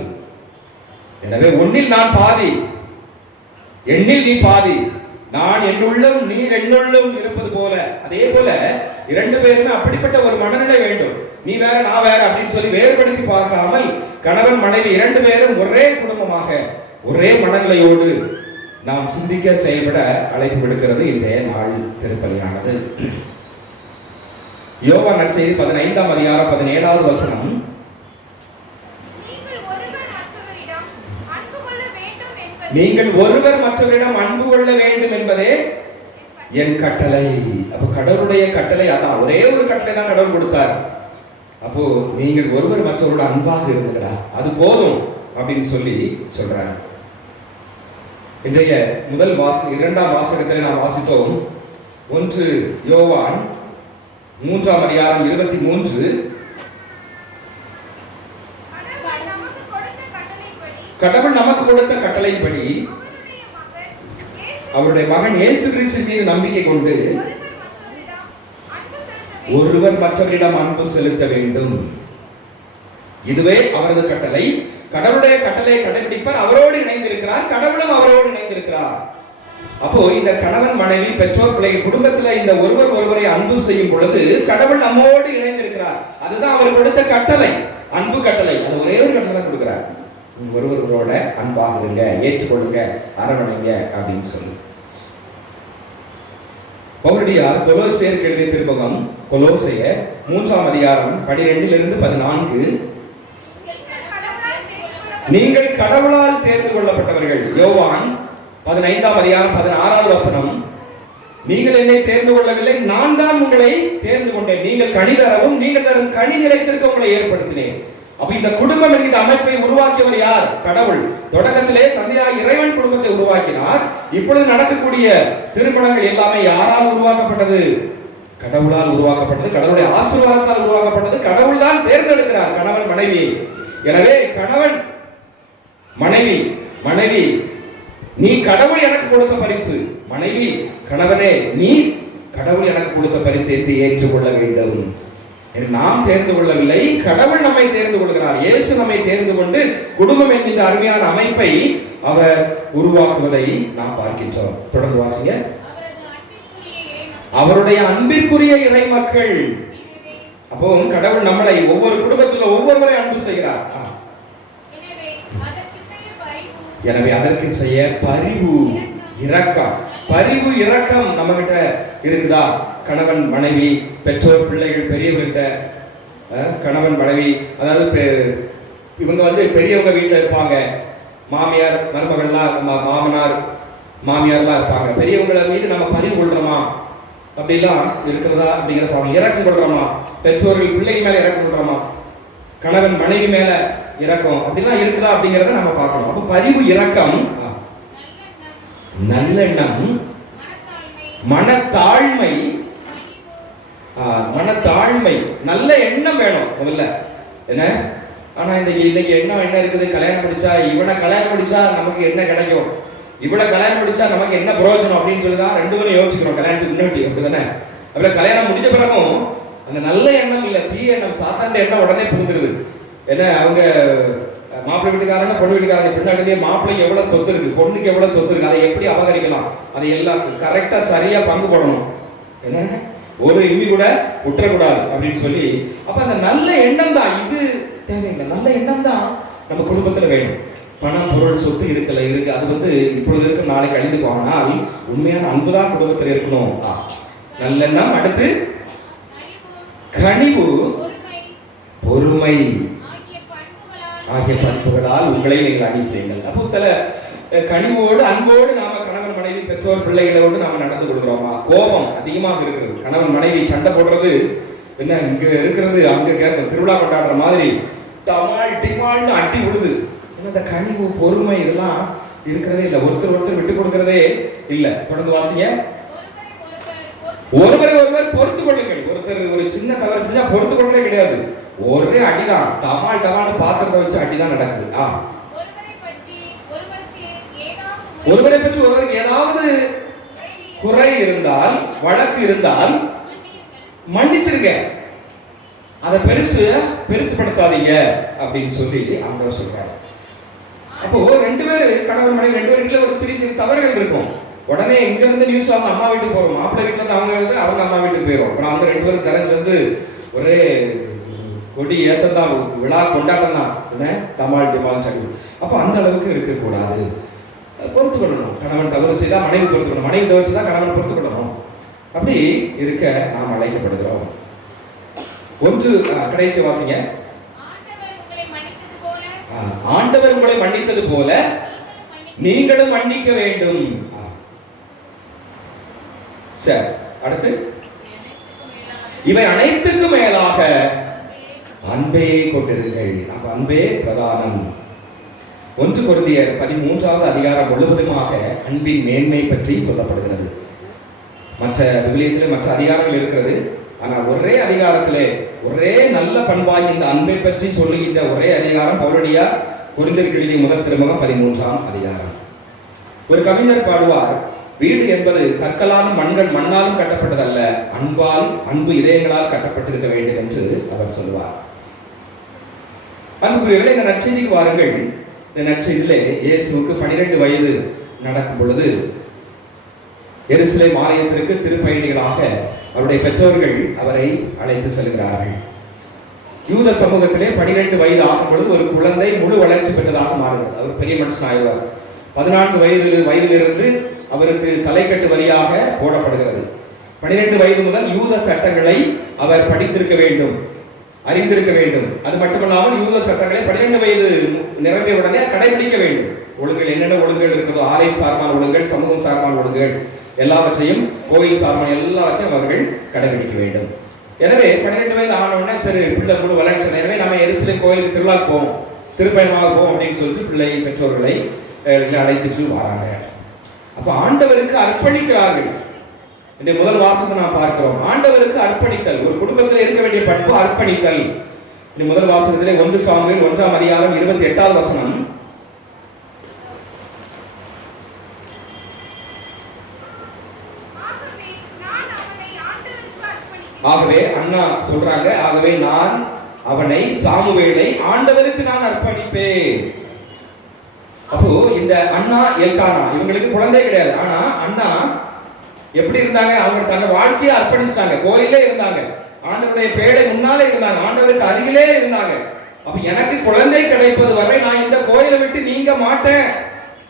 எனவே ஒன்னில் நான் பாதி, எண்ணில் நீ பாதி, நான் என்னுள்ளும் நீ என்னுள்ளும் இருப்பது போல, அதே போல 2 பேருமே அப்படிப்பட்ட ஒரு மனநிலை வேண்டும். நீ வேற நான் வேற அப்படின்னு சொல்லி வேறுபடுத்தி பார்க்காமல் கணவன் மனைவி 2 பேரும் ஒரே குடும்பமாக ஒரே மனநிலையோடு நாம் சிந்திக்க செயல்பட அழைப்பு விடுக்கிறது இன்றைய நாள் திருப்பலியானது. யோவான் நற்செய்தி 15ஆம் அதிகாரம் 17வது வசனம். நீங்கள் ஒருவர் மற்றவரிடம் அன்பு கொள்ள வேண்டும் என்பதே என் கட்டளை. அப்ப கடவுளுடைய கட்டளை அதான், ஒரே ஒரு கட்டளை தான் கடவுள் கொடுத்தார். அப்போ நீங்கள் ஒருவர் மற்றவரோட அன்பாக இருந்தீங்களா, அது போதும் அப்படின்னு சொல்லி சொல்றாரு. இன்றைய இரண்டாம் வாசகத்தில் நாம் வாசித்தோம். 1 யோவான் 3ஆம் அதிகாரம் 23. கடவுள் நமக்கு கொடுத்த கட்டளைப்படி அவருடைய மகன் இயேசு கிறிஸ்து மீது நம்பிக்கை கொண்டு ஒருவர் மற்றவரிடம் அன்பு செலுத்த வேண்டும். இதுவே அவரது கட்டளை. கடவுளுடைய கட்டளையை கடைபிடிப்பார், அவரோடு இணைந்திருக்கிறார், கடவுளும் அவரோடு இணைந்திருக்கிறார். அப்போ இந்த கணவன் மனைவி பெற்றோர் பிள்ளைகள் குடும்பத்துல இந்த ஒருவரை அன்பு செய்யும் பொழுது கடவுள் நம்மோடு இணைந்திருக்கிறார். அதுதான் அவர் கொடுத்த கட்டளை, அன்பு கட்டளை. அது ஒரே ஒரு கட்டளை தான் கொடுக்கிறார். ஒருவரோட அன்பாக இருங்க, ஏற்றுக்கொள்ளுங்க, அரவணைங்க அப்படின்னு சொல்லி. பவுலடியார் கொலோசையருக்கு எழுதிய திருமுகம் கொலோசையர் 3ஆம் அதிகாரம் 12 - 14. நீங்கள் கடவுளால் தேர்ந்து கொள்ளப்பட்டவர்கள். யோவான் 15ஆம் அதிகாரம் 16வது வசனம். நீங்கள் என்னை தேர்ந்து கொள்ளவில்லை, நான் தான் உங்களை தேர்ந்து கொண்டேன். நீங்கள் கனி தரவும் நீங்கள் தரும் கனி நிலைத்திருக்க உங்களை ஏற்படுத்தினேன். அப்ப இந்த குடும்பம் என்கிற அமைப்பை உருவாக்கியவர் யார்? கடவுள். தொடக்கத்திலே தந்தையாய் இறைவன் குடும்பத்தை உருவாக்கினார். இப்பொழுது நடக்கக்கூடிய திருமணங்கள் எல்லாமே யாரால் உருவாக்கப்பட்டது? கடவுளால் உருவாக்கப்பட்டது, கடவுளுடைய ஆசீர்வாதத்தால் உருவாக்கப்பட்டது. கடவுள் தான் தேர்ந்தெடுக்கிறார் கணவன் மனைவியை. எனவே கணவன் மனைவி நீ கடவுள் எனக்கு கொடுத்த பரிசு, மனைவி கணவனே நீ கடவுள் எனக்கு கொடுத்த பரிசு என்று ஏற்றுக்கொள்ள வேண்டும். நாம் தேர்ந்து கொள்ளவில்லை, கடவுள் நம்மை தேர்ந்து கொள்கிறார். இயேசு நம்மை தேர்ந்து கொண்டு குடும்பம் என்கின்ற அருமையான அமைப்பை அவர் உருவாக்குவதை நாம் பார்க்கின்றோம். தொடர்ந்து வாசிங்க. அவருடைய அன்பிற்குரிய இறை மக்கள். அப்போ கடவுள் நம்மளை ஒவ்வொரு குடும்பத்தில் ஒவ்வொருவரை அன்பு செய்கிறார். எனவே அதற்கு செய்ய பரிவு இரக்கம் நம்ம கிட்ட இருக்குதா? கணவன் மனைவி, பெற்றோர் பிள்ளைகள், பெரியவர்கிட்ட கணவன் மனைவி, அதாவது இவங்க பெரியவங்க வீட்டில் இருப்பாங்க, மாமியார் மருமகள்லாம் மாமியார்லாம் இருப்பாங்க. பெரியவங்கள மீது நம்ம பரிவு கொள்றோமா அப்படிலாம் இருக்கிறதா அப்படிங்கிற இறக்கம் கொள்றோமா? பெற்றோர்கள் பிள்ளை மேல இறக்கம் கொள்றோமா? கணவன் மனைவி மேல இரக்கம் அப்படிலாம் இருக்குதா அப்படிங்கிறத நம்ம பார்க்கணும். அப்போ பரிவு, இரக்கம், நல்லெண்ணம், மனத்தாழ்மை, நல்ல எண்ணம் வேணும் முதல்ல. என்ன ஆனா இன்னைக்கு எண்ணம் என்ன இருக்குது? கல்யாணம் முடிச்சா இவனை கல்யாணம் முடிச்சா நமக்கு என்ன கிடைக்கும், இவளை கல்யாணம் முடிச்சா நமக்கு என்ன பிரயோஜனம் அப்படின்னு சொல்லிதான் ரெண்டு பேரும் யோசிக்கிறோம் கல்யாணத்துக்கு முன்னாடி. அப்படிதானே? அப்படி கல்யாணம் முடிஞ்ச பிறகும் அந்த நல்ல எண்ணம் இல்ல, தீய எண்ணம், சாத்தாண்ட எண்ணம் உடனே புரிஞ்சிருது. ஏன்னா அவங்க மாப்பிள்ளை வீட்டுக்காரங்க பொண்ணு வீட்டுக்காரங்க பின்னாடியே மாப்பிள்ளைக்கு எவ்வளவு சொத்து இருக்கு, பொண்ணுக்கு எவ்வளவு சொத்து இருக்கு, அதை எப்படி அபகரிக்கலாம், அதை எல்லாம் கரெக்டா சரியா பங்கு போடணும், என்ன ஒரு இம்மி கூட விட்டுறக்கூடாது அப்படின்னு சொல்லி. அப்ப அந்த நல்ல எண்ணம் தான், இது தேவையில்லை, நல்ல எண்ணம் தான் நம்ம குடும்பத்துல வேணும். பணம், பொருள், சொத்து இருக்கு, அது இப்பொழுது இருக்கும், நாளைக்கு அழிந்து போனால் உண்மையான அன்புதான் குடும்பத்தில் இருக்கணும். நல்லெண்ணம், அடுத்து கனிவு, பொறுமை ஆகிய பண்புகளால் உங்களை நீங்கள் அணி செய்யுங்கள். அப்போ சில கனிவோடு அன்போடு நாம கணவன் மனைவி பெற்றோர் பிள்ளைகளோடு நாம நடந்து கொள்கிறோமா? கோபம் அதிகமாக இருக்கிறது, கணவன் மனைவி சண்டை போடுறது, என்ன இங்க இருக்கிறது அங்க கேட்கும், திருவிழா கொண்டாடுற மாதிரி டமால் டிமால்னு அட்டி விடுது. இந்த கனிவு, பொறுமை இதெல்லாம் இருக்கிறதே இல்லை, ஒருத்தர் விட்டு கொடுக்கிறதே இல்லை. தொடர்ந்து வாசிங்க. ஒருவரை பொறுத்து கொள்ளுங்கள். ஒருத்தர் ஒரு சின்ன தவறு செஞ்சா பொறுத்து கொள்றதே கிடையாது, ஒரே அடிதான், டமால் டமால்னு பாத்திரத்தை வச்சு அடிதான் நடக்குது. ஒருவரை பற்றி ஒருவருக்கு ஏதாவது குறை இருந்தால், வழக்கு இருந்தால் மன்னிச்சிருங்க, அதை பெருசுபடுத்தாதீங்க அப்படின்னு சொல்லி ஆண்டவர் சொல்றாரு. அப்போ ரெண்டு பேரு கணவன் மனைவி ரெண்டு பேருக்குள்ள ஒரு சிறிய தவறுகள் இருக்கும். உடனே இங்க இருந்து நியூஸ் அவங்க அம்மா வீட்டுக்கு போறோம், மாப்பிள்ளை வீட்டுல இருந்து அவங்க அம்மா வீட்டுக்கு போயிடும். அப்புறம் அவங்க ரெண்டு பேரும் திறந்து ஒரே கொடி ஏத்தந்தான், விழா கொண்டாட்டம் தான், என்ன டமால் டிமால் சங்கு. அப்போ அந்த அளவுக்கு இருக்கக்கூடாது, பொறுத்து கொள்ளணும். கணவன் தவறு செய்தா மனைவி பொறுத்து கொள்ளணும், மனைவி தவறு செய்தா கணவன் பொறுத்து கொள்ளணும். அப்படி இருக்க நாம் அழைக்கப்படுகிறோம். ஒன்று கடைசி வாசிங்க. ஆண்டவர் உங்களை மன்னித்தது போல நீங்களும் மன்னிக்க வேண்டும். சரி, அடுத்து இவை அனைத்துக்கும் மேலாக அன்பே கொண்டிருங்கள். அப்ப அன்பே பிரதானம். 1 கொரிந்தியர் 13வது அதிகாரம் முழுவதுமாக அன்பின் மேன்மை பற்றி சொல்லப்படுகிறது. மற்ற விவிலியத்திலே மற்ற அதிகாரங்கள் இருக்கிறது. ஆனால் ஒரே அதிகாரத்திலே ஒரே நல்ல பண்பாய் இந்த அன்பை பற்றி சொல்லுகின்ற ஒரே அதிகாரம் பவுலடியா கொரிந்தியருக்கு எழுதிய முதல் திருமுகம் 13ஆம் அதிகாரம். ஒரு கவிஞர் பாடுவார், வீடு என்பது கற்களாலும் மண்ணாலும் கட்டப்பட்டதல்ல, அன்பு இதயங்களால் கட்டப்பட்டிருக்க வேண்டும் என்று அவர் சொல்லுவார். அன்புக்குரியவர்களே, இந்த நற்செய்திக்கு வாருங்கள். இந்த நற்செய்தியிலே இயேசுவுக்கு 12 வயது நடக்கும் பொழுது எருசலேம் ஆலயத்திற்கு திருப்பயணிகளாக அவருடைய பெற்றோர்கள் அவரை அழைத்து செல்கிறார்கள். யூத சமூகத்திலே 12 வயது ஆகும் பொழுது ஒரு குழந்தை முழு வளர்ச்சி பெற்றதாக மாறுகிறது. அவர் பெரிய மனுஷன் ஆகிறார். 14 வயதிலிருந்து அவருக்கு தலைக்கட்டு வரியாக போடப்படுகிறது. 12 வயது முதல் யூத சட்டங்களை அவர் படித்திருக்க வேண்டும், அறிந்திருக்க வேண்டும். அது மட்டுமல்லாமல் யூத சட்டங்களை 12 வயது நிரம்பிய உடனே கடைபிடிக்க வேண்டும். ஒழுங்குகள் என்னென்ன ஒழுங்குகள் இருக்கிறதோ, ஆலயம் சார்பான ஒழுங்குகள், சமூகம் சார்பான ஒழுங்குகள் எல்லாவற்றையும், கோயில் சார்பான எல்லாவற்றையும் அவர்கள் கடைபிடிக்க வேண்டும். எனவே 12 வயது ஆனவுடனே சரி பிள்ளை முழு வளர்ச்சி, எனவே நம்ம எருசலேம் கோயிலுக்கு திருவிழாக்கு போவோம், திருப்பயணமாக போவோம் அப்படின்னு சொல்லிட்டு பிள்ளை பெற்றோர்களை அழைத்துட்டு வராங்க. அப்ப ஆண்டவருக்கு அர்ப்பணிக்கிறார்கள். இந்த முதல் வாசத்தை நாம் பார்க்கிறோம். ஆண்டவருக்கு அர்ப்பணித்தல். ஒரு குடும்பத்தில் இருக்க வேண்டிய பண்பு அர்ப்பணித்தல். இந்த முதல் வாசகத்திலே 1 சாமுவேல் 1ஆம் அதிகாரம் 28வது வசனம். ஆகவே அண்ணா சொல்றாங்க, ஆகவே நான் அவனை சாமுவேலை ஆண்டவருக்கு நான் அர்ப்பணிப்பேன். அப்போ இந்த அண்ணா எல்கானா இவங்களுக்கு குழந்தை கிடையாது. ஆனா அண்ணா எப்படி இருந்தாங்க? அவங்க தன்னை வாழ்க்கையை அர்ப்பணிச்சிட்டாங்க. கோயிலே இருந்தாங்க, ஆண்டவருடைய பேழை முன்னாலே இருந்தாங்க, ஆண்டவருக்கு அருகிலே இருந்தாங்க. அப்ப எனக்கு குழந்தை கிடைப்பது வரை நான் இந்த கோயிலை விட்டு நீங்க மாட்டேன்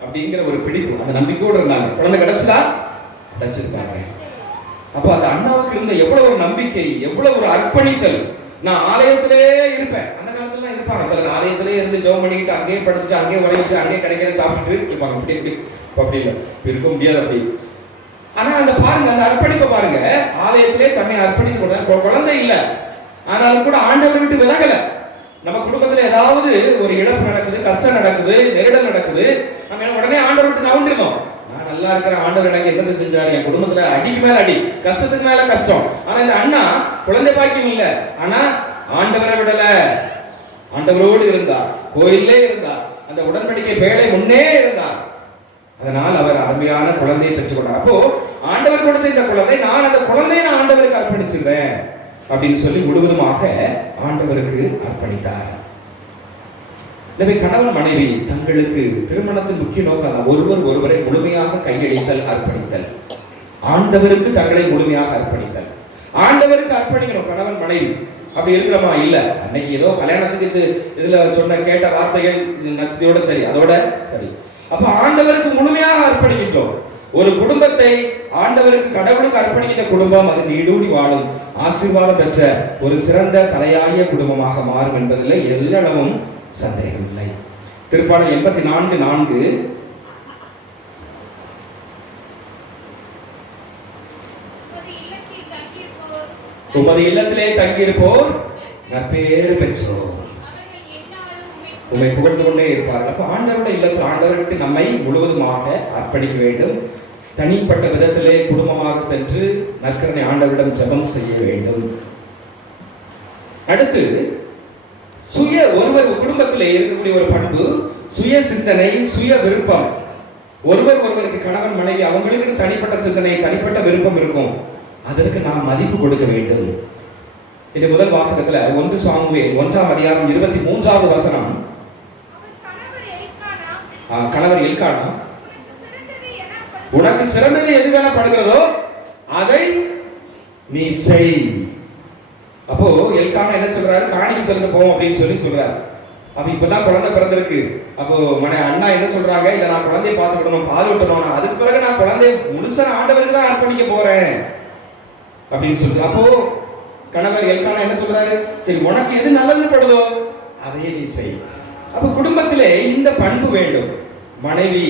அப்படிங்கிற ஒரு பிடிப்பு, அந்த நம்பிக்கையோடு இருந்தாங்க. குழந்தை கிடைச்சதா? கிடைச்சிருக்காங்க. அப்ப அந்த அண்ணாவுக்கு இருந்த எவ்வளவு ஒரு நம்பிக்கை, எவ்வளவு ஒரு அர்ப்பணித்தல். நான் ஆலயத்திலே இருப்பேன். அந்த காலத்துல இருப்பாங்க சிலர் ஆலயத்திலே இருந்து ஜெபம் பண்ணிக்கிட்டு அங்கேயே படிச்சுட்டு அங்கேயே உழைச்சு அங்கேயே கிடைக்கிறத சாப்பிட்டுட்டு இருப்பாங்க. அப்படி இல்லை, இருக்க முடியாது அப்படி. ஆனா அந்த பாருங்க, அந்த அர்ப்பணிப்பை பாருங்க. ஆலயத்திலே தன்னை அர்ப்பணித்து கொண்ட குழந்தை இல்லை, ஆனாலும் கூட ஆண்டவரை விட்டு விலகல. நம்ம குடும்பத்துல ஏதாவது ஒரு இழப்பு நடக்குது, கஷ்டம் நடக்குது, நெருடல் நடக்குது, நம்ம உடனே ஆண்டவரை விட்டு நவுண்டிருந்தோம். நான் நல்லா இருக்கிற ஆண்டவர் எனக்கு என்னது செஞ்சாரு? என் குடும்பத்துல அடிக்கு மேல அடி, கஷ்டத்துக்கு மேல கஷ்டம். ஆனா இந்த அண்ணா குழந்தை பாக்கியம் இல்ல, ஆனா ஆண்டவரை விடல, ஆண்டவரோடு இருந்தார், கோயிலே இருந்தார், அந்த உடன்படிக்கை வேலை முன்னே இருந்தார். அதனால் அவர் அருமையான குழந்தையை பெற்றுக்கொண்டார். அப்போ ஆண்டவர் கொடுத்த இந்த குழந்தை, நான் அந்த குழந்தையை நான் ஆண்டவருக்கு அர்ப்பணிச்சிருந்தேன் அப்படின்னு சொல்லி முழுவதுமாக ஆண்டவருக்கு அர்ப்பணித்தார். எனவே கணவன் மனைவி தங்களுக்கு திருமணத்தின் முக்கிய நோக்கம் ஒருவரை முழுமையாக கையடித்தல், அர்ப்பணித்தல். ஆண்டவருக்கு தங்களை முழுமையாக அர்ப்பணித்தல். ஆண்டவருக்கு அர்ப்பணிக்கணும் கணவன் மனைவி. அப்படி இருக்கிறோமா? இல்ல. அன்னைக்கு ஏதோ கல்யாணத்துக்கு இதுல சொன்ன கேட்ட வார்த்தைகள் நச்சதையோட சரி, அதோட சரி. அப்ப ஆண்டவருக்கு முழுமையாக அர்ப்பணிக்கின்றோம். ஒரு குடும்பத்தை ஆண்டவருக்கு, கடவுளுக்கு அர்ப்பணிக்கின்ற குடும்பம் அது நீடூடி வாழும், ஆசீர்வாதம் பெற்ற ஒரு சிறந்த தலையாய குடும்பமாக மாறும் என்பதில் எல்லளவும் சந்தேகம் இல்லை. திருப்பாடல் 84:4 உமது இல்லத்திலே தங்கியிருப்போர் நற்பேறு பெற்றோர் உம்மை புகழ்ந்து கொண்டே இருப்பார்கள். அப்ப ஆண்டவருடைய இல்லத்தில் ஆண்டவருக்கு நம்மை முழுவதுமாக அர்ப்பணிக்க வேண்டும். தனிப்பட்ட விதத்திலே குடும்பமாக சென்று நற்கருணை ஆண்டவரிடம் ஜெபம் செய்ய வேண்டும். அடுத்து ஒருவர் குடும்பத்திலே இருக்கக்கூடிய ஒரு பண்பு சுய சிந்தனை, சுய விருப்பம். ஒருவருக்கு கணவன் மனைவி அவங்களுக்கு தனிப்பட்ட சிந்தனை, தனிப்பட்ட விருப்பம் இருக்கும். அதற்கு நாம் மதிப்பு கொடுக்க வேண்டும். இது முதல் வாசகத்துல 1 சாமுவேல் 1ஆம் அதிகாரம் 23வது வசனம். கணவர் எல்கானா, உனக்கு சிறந்தது எது வேணப்படுகிறதோ அதை நீ செய். அப்போ எல்கானா என்ன சொல்றாரு? காணிக்கை செலுத்த போவோம் அப்படின்னு சொல்றாரு. அப்ப இப்பதான் குழந்தை பிறந்திருக்கு. அப்போ அண்ணா என்ன சொல்றாங்க? இல்ல நான் குழந்தைய பார்த்துக்கணும், பால் ஊட்டணும், அதுக்கு பிறகு நான் குழந்தைய முழுசா ஆண்டவருக்கு தான் அர்ப்பணிக்க போறேன் அப்படின்னு சொல்லி. அப்போ கணவர் எல்கானா என்ன சொல்றாரு? சரி, உனக்கு எது நல்லது படுதோ அதையே நீ செய். அப்ப குடும்பத்திலே இந்த பண்பு வேண்டும். மனைவி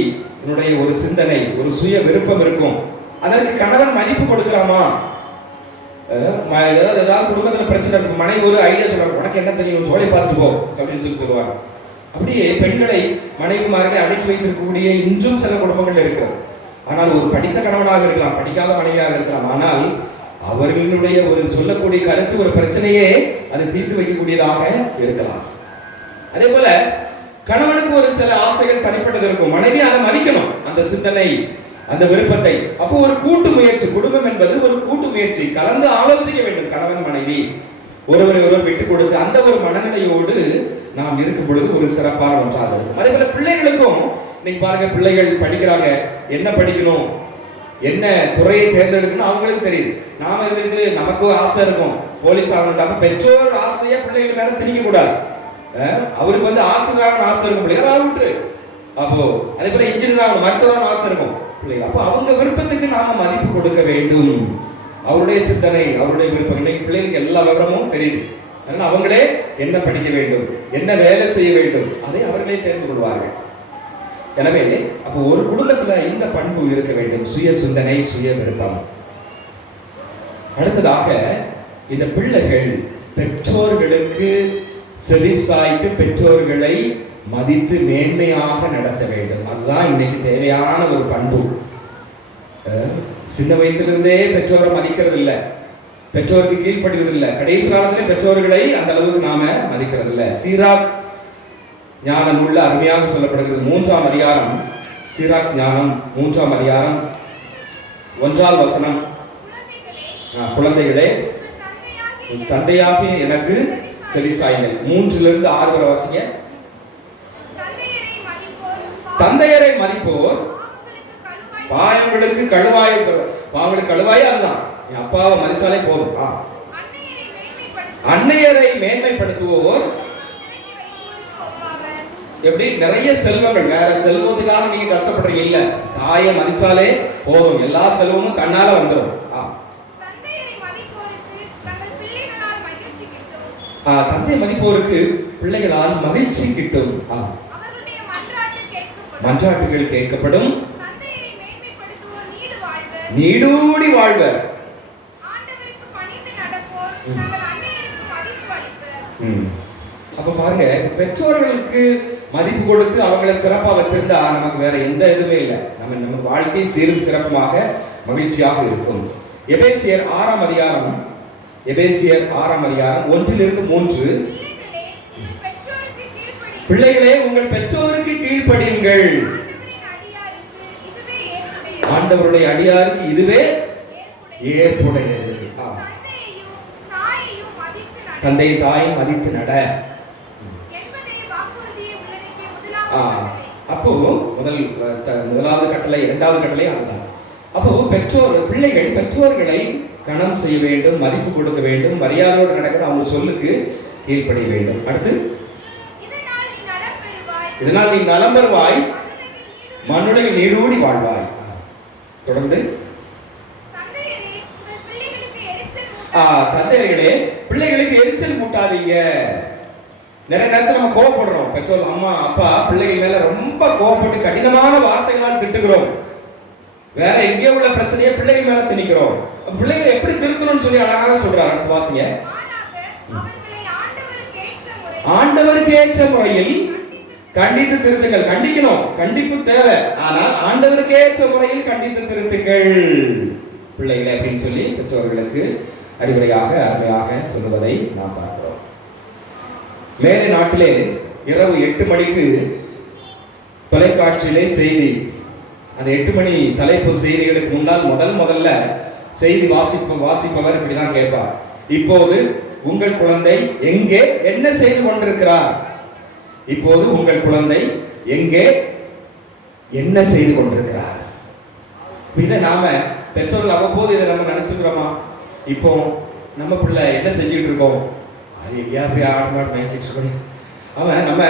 ஒரு சிந்தனை, ஒரு சுய விருப்பம் இருக்கும். அதற்கு கணவன் மதிப்பு கொடுக்கலாமா? ஏதாவது குடும்பத்துல பிரச்சனை இருக்கு, மனைவி ஒரு ஐடியா சொல்றாங்க, உனக்கு என்ன தெரியும், தோலை பார்த்துட்டு போ அப்படின்னு சொல்லுவாங்க. அப்படியே பெண்களை மனைவிமார்களை அடக்கி வைத்திருக்கக்கூடிய இன்றும் சில குடும்பங்கள் இருக்கிறது. ஆனால் ஒரு படித்த கணவனாக இருக்கலாம், படிக்காத மனைவியாக இருக்கலாம், ஆனால் அவர்களுடைய ஒரு சொல்லக்கூடிய கருத்து ஒரு பிரச்சனையே அதை தீர்த்து வைக்கக்கூடியதாக இருக்கலாம். அதே போல கணவனுக்கு ஒரு சில ஆசைகள் தனிப்பட்டது இருக்கும், மனைவி அதை மதிக்கணும், அந்த சிந்தனை, அந்த விருப்பத்தை. அப்போ ஒரு கூட்டு முயற்சி, குடும்பம் என்பது ஒரு கூட்டு முயற்சி, கலந்து ஆலோசிக்க வேண்டும். கணவன் மனைவி ஒருவரை ஒருவர் விட்டு கொடுத்து அந்த ஒரு மனநிலையோடு நாம் இருக்கும் பொழுது ஒரு சிறப்பான ஒன்றாக இருக்கும். அதே போல பிள்ளைகளுக்கும் இன்னைக்கு பாருங்க, பிள்ளைகள் படிக்கிறாங்க, என்ன படிக்கணும், என்ன துறையை தேர்ந்தெடுக்கணும் அவங்களுக்கு தெரியுது. நாம இருந்துட்டு நமக்கு ஆசை இருக்கும் போலீஸ் ஆகணும், பெற்றோர் ஆசையை பிள்ளைகள் மேல திணிக்க கூடாது. அவருக்கு ஆசிரியராக ஆசை இருக்கும் பிள்ளைகள் விட்டுரு. அப்போ அதே போல இன்ஜினியர் ஆகணும், மருத்துவராக ஆசை இருக்கும் பிள்ளைகள். அப்போ அவங்க விருப்பத்துக்கு நாம மதிப்பு கொடுக்க வேண்டும். அவருடைய சிந்தனை, அவருடைய விருப்பம். இன்னைக்கு பிள்ளைகளுக்கு எல்லா விவரமும் தெரியுது. அதனால அவங்களே என்ன படிக்க வேண்டும், என்ன வேலை செய்ய வேண்டும், அதை அவர்களே தெரிந்து கொள்வார்கள். எனவே அப்போ ஒரு குடும்பத்துல இந்த பண்பு இருக்க வேண்டும், சுய சிந்தனை, சுய விருப்பம். அடுத்ததாக இந்த பிள்ளைகள் பெற்றோர்களுக்கு செவிசாய்த்து பெற்றோர்களை மதித்து மேன்மையாக நடத்த வேண்டும். அதுதான் இன்னைக்கு தேவையான ஒரு பண்பு. சின்ன வயசுல இருந்தே பெற்றோரை மதிக்கிறது இல்லை, பெற்றோருக்கு கீழ்ப்படுவது இல்லை, கடைசி காலத்திலே பெற்றோர்களை அந்த அளவுக்கு நாம மதிக்கிறது இல்லை. சீராக் ஞான நூல்ல அருமையாக சொல்லப்படுகிறது. 3ஆம் அதிகாரம், சீராக் ஞானம் 3ஆம் அதிகாரம் 1ஆம் வசனம். குழந்தைகளே, தந்தையாகிய எனக்கு செவிசாயுங்கள். 3லிருந்து 6 வரை வாசிங்க. தந்தையரை மதிப்போர் பாவங்களுக்கு கழுவாய் அதுதான். என் அப்பாவை மதிச்சாலே போதும். அன்னையரை மேன்மைப்படுத்துவோர் எப்படி நிறைய செல்வங்கள், வேற செல்வத்துக்காக நீங்க கஷ்டப்படுறீங்க இல்ல, தாயை மதிச்சாலே போதும், எல்லா செல்வமும் தன்னால வந்துடும். தந்தை மதிப்போருக்கு பிள்ளைகளால் மகிழ்ச்சி கிட்டும், மன்றாட்டுகள் கேட்கப்படும், நீடூடி வாழ்வர். அப்ப பாருங்க, பெற்றோர்களுக்கு மதிப்பு கொடுத்து அவங்களை சிறப்பா வச்சிருந்தா நமக்கு வேற எந்த இதுவுமே இல்லை, நம்ம வாழ்க்கை சீரும் சிறப்புமாக மகிழ்ச்சியாக இருக்கும். எபேசியர் 6ஆம் அதிகாரம், எபேசியர் 6ஆம் அதிகாரம் 1லிருந்து 3. பிள்ளைகளே, உங்கள் பெற்றோருக்கு கீழ்ப்படியுங்கள், ஆண்டவருடைய அடியாருக்கு இதுவே ஏற்புடையது. தந்தை தாயும் மதித்து நட. அப்போ முதலாவது கட்டளை, 2வது கட்டளை அதுதான். அப்போ பிள்ளைகள் பெற்றோர்களை கணம் செய்ய வேண்டும், மதிப்பு கொடுக்க வேண்டும், மரியாதையோடு நடக்கணும், அவங்க சொல்லுக்கு கீழ்ப்படிய வேண்டும். அடுத்து, இதனால் நீ நலம் பெறுவாய், மண்ணுலகில் நீடூடி வாழ்வாய். தொடர்ந்து, தந்தையர்களே பிள்ளைகளுக்கு எரிச்சல் மூட்டாதீங்க. நிறைய நேரத்தில் நம்ம கோவப்படுறோம், பெற்றோர் அம்மா அப்பா பிள்ளைகள் மேல ரொம்ப கோவப்பட்டு கடினமான வார்த்தைகளால் திட்டுகிறோம், வேற எங்கேயோ உள்ள பிரச்சனையை பிள்ளைகள் மேல திணிக்கிறோம். பிள்ளைகளை எப்படி திருத்தணும்னு சொல்லி அழகாக சொல்றாரு. அடுத்து வாசிங்க. ஆண்டவருக்கு ஏற்ற முறையில் கண்டித்து திருத்துங்கள். கண்டிக்கணும், கண்டிப்பு தேவை, ஆனால் ஆண்டவருக்கு ஏற்ற முறையில் கண்டித்து திருத்துங்கள் பிள்ளைகளை அப்படின்னு சொல்லி பெற்றோர்களுக்கு அறிவுரையாக அருமையாக சொல்லுவதை நாம் பார்க்கிறோம். மேலே நாட்டிலே இரவு 8 மணிக்கு தொலைக்காட்சியிலே செய்தி, அந்த 8 மணி தலைப்பு செய்திகளுக்கு முன்னால் முதல்ல செய்தி வாசிப்பவர் இப்படிதான் கேட்பார், இப்போது உங்கள் குழந்தை எங்கே என்ன செய்து கொண்டிருக்கிறார், இப்போது உங்கள் குழந்தை எங்கே என்ன செய்து கொண்டிருக்கிறார். இதை நாம பெற்றோர்கள் அவ்வப்போது இதை நம்ம நினைச்சுக்கிறோமா, இப்போ நம்ம பிள்ளை என்ன செஞ்சுட்டு இருக்கோம், அது எங்கேயா போய் ஆடமாட்டு நினைச்சிட்டு இருக்கோம். நம்ம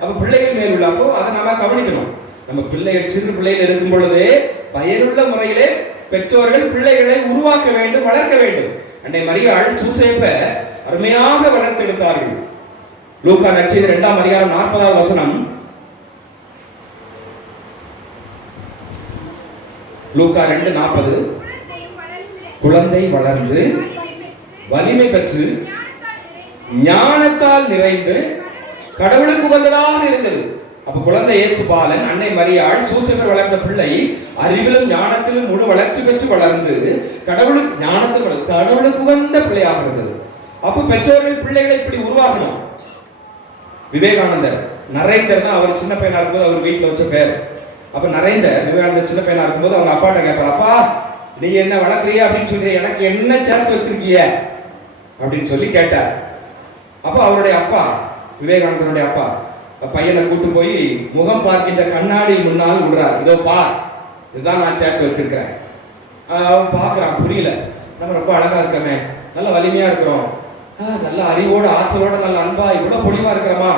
அப்ப பிள்ளைகள் மேல் உள்ள அப்போ அதை நாம கவனிக்கணும். நம்ம பிள்ளைகள் சிறு பிள்ளைகள் இருக்கும் பொழுதே பயனுள்ள முறையிலே பெற்றோர்கள் பிள்ளைகளை உருவாக்க வேண்டும், வளர்க்க வேண்டும். அன்னை மரியாள் சூசேப்பை அருமையாக வளர்த்தெடுத்தார்கள். லூக்கா நற்செய்தி 2ஆம் அதிகாரம் 40வது வசனம். லூக்கா 2:40. குழந்தை வளர்ந்து வலிமை பெற்று ஞானத்தால் நிறைந்து கடவுளுக்கு உகந்ததாக இருந்தது. அப்ப குழந்தை இயேசு பாலன், அன்னை மரியாள், சூசேப்பர் வளர்ந்த பிள்ளை அறிவிலும் ஞானத்திலும் முழு வளர்ச்சி பெற்று வளர்ந்து கடவுளுக்கு உகந்த பிள்ளையாக இருந்தது. அப்ப பெற்றோர்கள் பிள்ளைகளை இப்படி உருவாக்கணும். விவேகானந்தர், நரேந்தர்னா அவர் சின்ன பையனா இருக்கும்போது அவர் வீட்டுல வச்ச பேர். அப்ப நரேந்தர் விவேகானந்தர் சின்ன பையனா இருக்கும்போது அவங்க அப்பாட்ட கேட்பார், அப்பா நீ என்ன வளர்க்குறிய அப்படின்னு சொல்லி எனக்கு என்ன சேர்த்து வச்சிருக்கிய அப்படின்னு சொல்லி கேட்டார். அப்போ அவருடைய அப்பா, விவேகானந்தருடைய அப்பா, பையனை கூட்டு போய் முகம் பார்க்கின்ற கண்ணாடி முன்னால் விடுறார். இதோ பார், இதுதான் நான் சேர்த்து வச்சிருக்கிறேன். அவன் பார்க்கறான், புரியல. நம்ம ரொம்ப அழகா இருக்கமே, நல்ல வலிமையா இருக்கிறோம், நல்ல அறிவோட ஆற்றலோட நல்ல அன்பா இவ்வளவு பொலிவா இருக்கிறோமா?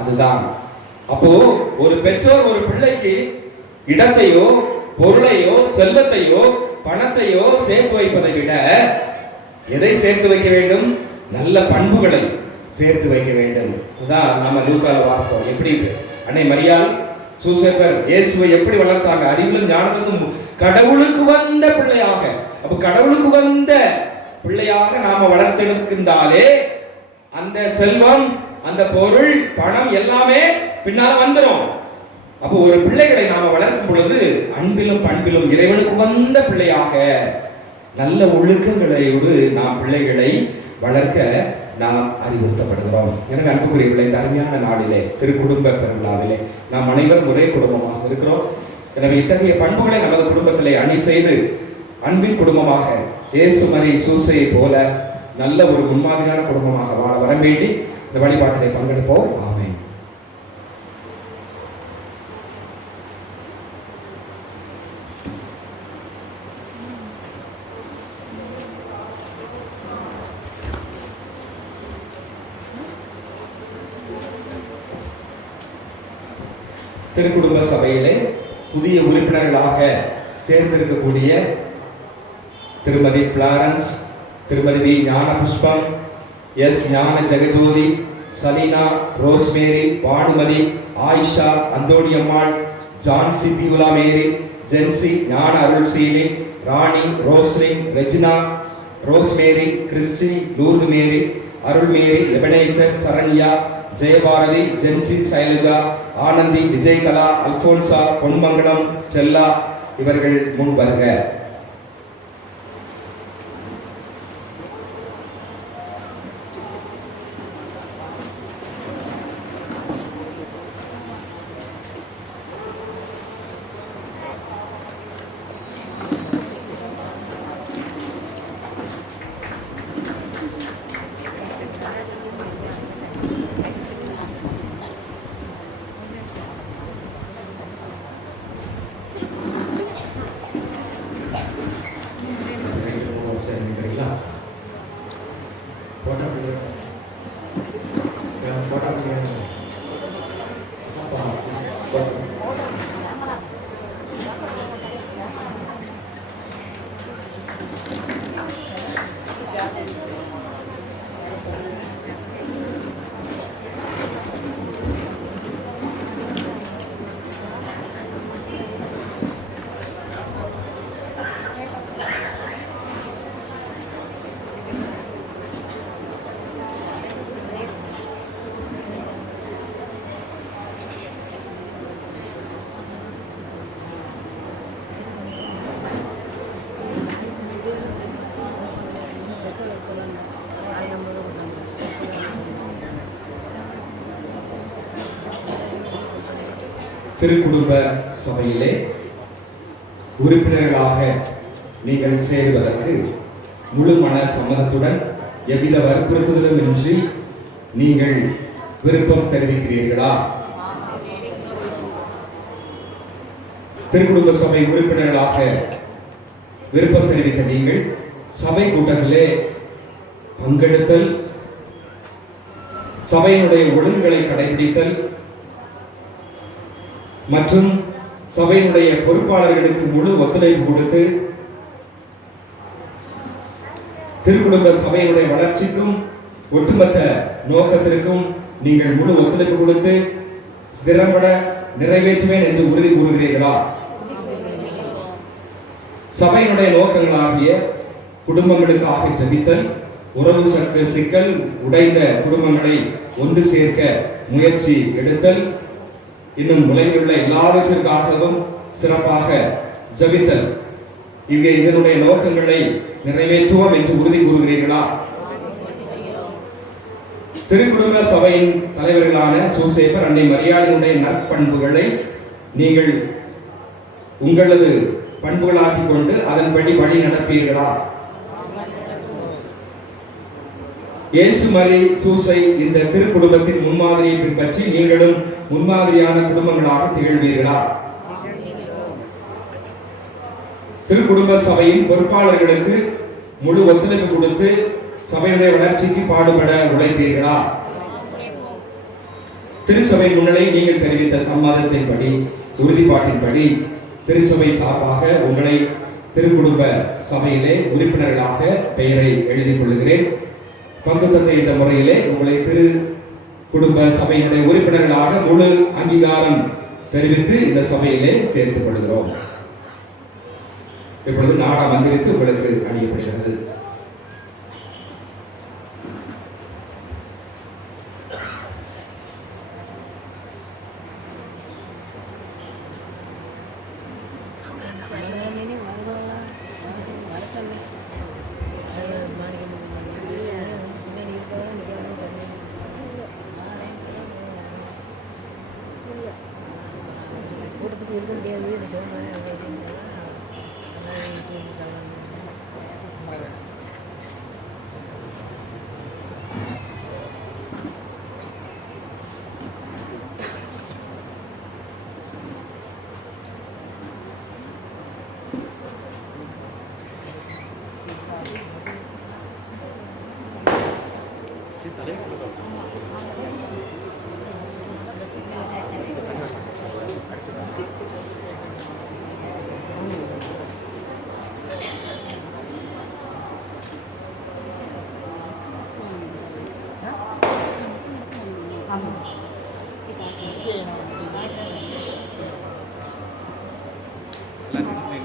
அதுதான். அப்போ ஒரு பெற்றோர் ஒரு பிள்ளைக்கு இடத்தையோ பொருளையோ செல்வத்தையோ பணத்தையோ சேர்த்து வைப்பதை விட எதை சேர்த்து வைக்க வேண்டும்? நல்ல பண்புகளை சேர்த்து வைக்க வேண்டும். நம்ம லூக்கால வாசம். எப்படி அன்னை மரியாள், சூசேப்பர் இயேசுவை எப்படி வளர்த்தாங்க? அறிவிலும் ஞானத்திலும் கடவுளுக்கு வந்த பிள்ளையாக. அப்ப கடவுளுக்கு வந்த பிள்ளையாக நாம வளர்த்தெடுக்கின்றாலே அந்த செல்வம், அந்த பொருள், பணம் எல்லாமே பின்னால வந்துடும். அப்போ ஒரு பிள்ளைகளை நாம வளர்க்கும் பொழுது அன்பிலும் பண்பிலும் இறைவனுக்கு வந்த பிள்ளையாக நல்ல ஒழுக்கங்களோடு நாம் பிள்ளைகளை வளர்க்க நாம் அறிவுறுத்தப்படுகிறோம். எனவே அன்புக்குரியவர்களே, இந்த அருமையான நாளிலே திருக்குடும்ப பெருவிழாவிலே நாம் அனைவரும் ஒரே குடும்பமாக இருக்கிறோம். எனவே இத்தகைய பண்புகளை நமது குடும்பத்திலே அணி செய்து அன்பின் குடும்பமாக இயேசு மரி சூசையை போல நல்ல ஒரு முன்மாதிரியான குடும்பமாக வாழ வர வேண்டி இந்த வழிபாட்டிலே பங்கெடுப்போம். ஆமென். திருக்குடும்ப சபையிலே புதிய உறுப்பினர்களாக சேர்ந்திருக்கக்கூடிய திருமதி பிளாரன்ஸ், திருமதி வி ஞான Pushpam, S Gnana Jegajothi, Saleena, Rosemary, Bhanumathi, Ayesha, Anthoniammal, Jhansi Beulah Mary, Jency, Gnana Arulseeli, Rani, Roslin, Regina, Rosemary, Christy, Lourdes Mary, Arulmary, Ebenezer, Saranya, Jayabharathi, Jency, Shailaja, Anandhi, Vijaykala, Alphonsa, Ponmangalam, Stella இவர்கள் முன் வருக. திருக்குடும்ப சபையிலே உறுப்பினர்களாக நீங்கள் சேருவதற்கு முழு மன சம்மதத்துடன் எவ்வித வற்புறுத்துதலும் இன்றி நீங்கள் விருப்பம் தெரிவிக்கிறீர்களா? திருக்குடும்ப சபை உறுப்பினர்களாக விருப்பம் தெரிவித்த நீங்கள் சபை கூட்டத்திலே பங்கெடுத்தல், சபையினுடைய ஒழுங்குகளை கடைபிடித்தல் மற்றும் சபையினுடைய பொறுப்பாளர்களுக்கு முழு ஒத்துழைப்பு கொடுத்து திருக்குடும்ப சபையினுடைய வளர்ச்சிக்கும் ஒட்டுமொத்த நோக்கத்திற்கும் நீங்கள் முழு ஒத்துழைப்பு கொடுத்து திறம்பட நிறைவேற்றுவேன் என்று உறுதி கூறுகிறீர்களா? சபையினுடைய நோக்கங்களாகிய குடும்பங்களுக்காக ஜெபித்தல், உறவு சிக்கல் உடைந்த குடும்பங்களை ஒன்று சேர்க்க முயற்சி எடுத்தல், இன்னும் உலகிலுள்ள எல்லாவற்றிற்காகவும் சிறப்பாக ஜெபித்தல், இங்கே இதனுடைய நோக்கங்களை நிறைவேற்றுவோம் என்று உறுதி கூறுகிறீர்களா? திருக்குடும்ப சபையின் தலைவர்களான சூசேப்பர், அன்னை மரியாளினுடைய நற்பண்புகளை நீங்கள் உங்களது பண்புகளாக்கிக் கொண்டு அதன்படி வழி நடப்பீர்களா? இயேசு, மரி, சூசை இந்த திருக்குடும்பத்தின் முன்மாதிரியை பின்பற்றி நீங்களும் முன்மாதிரியான குடும்பங்களாக திகழ்வீர்களா? திருக்குடும்ப சபையின் பொறுப்பாளர்களுக்கு முழு ஒத்துழைப்பு கொடுத்து சபையுடைய வளர்ச்சிக்கு பாடுபட உழைப்பீர்களா? திருச்சபை முன்னிலை நீங்கள் தெரிவித்த சம்மதத்தின்படி, உறுதிப்பாட்டின்படி திருச்சபை சார்பாக உங்களை திருக்குடும்ப சபையிலே உறுப்பினர்களாக பெயரை எழுதிக் கொள்கிறேன். பங்கு தந்தை என்ற முறையிலே உங்களை திரு குடும்ப சபையினுடைய உறுப்பினர்களாக முழு அங்கீகாரம் தெரிவித்து இந்த சபையிலே சேர்த்துக் கொள்கிறோம். இப்பொழுது நாடா மந்திரித்து உங்களுக்கு அணியப்படுகிறது.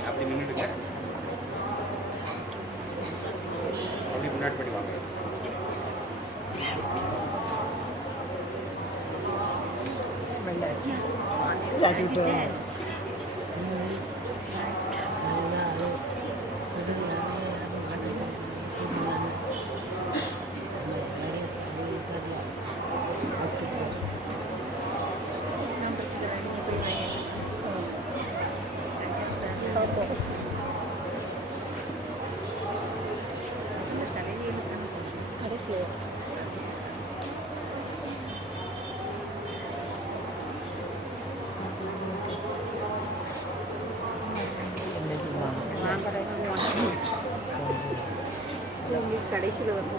அப்படி நின்றுடுங்க, அப்படி முன்னாடி பண்ணி வாங்க. கடைசியில் வந்து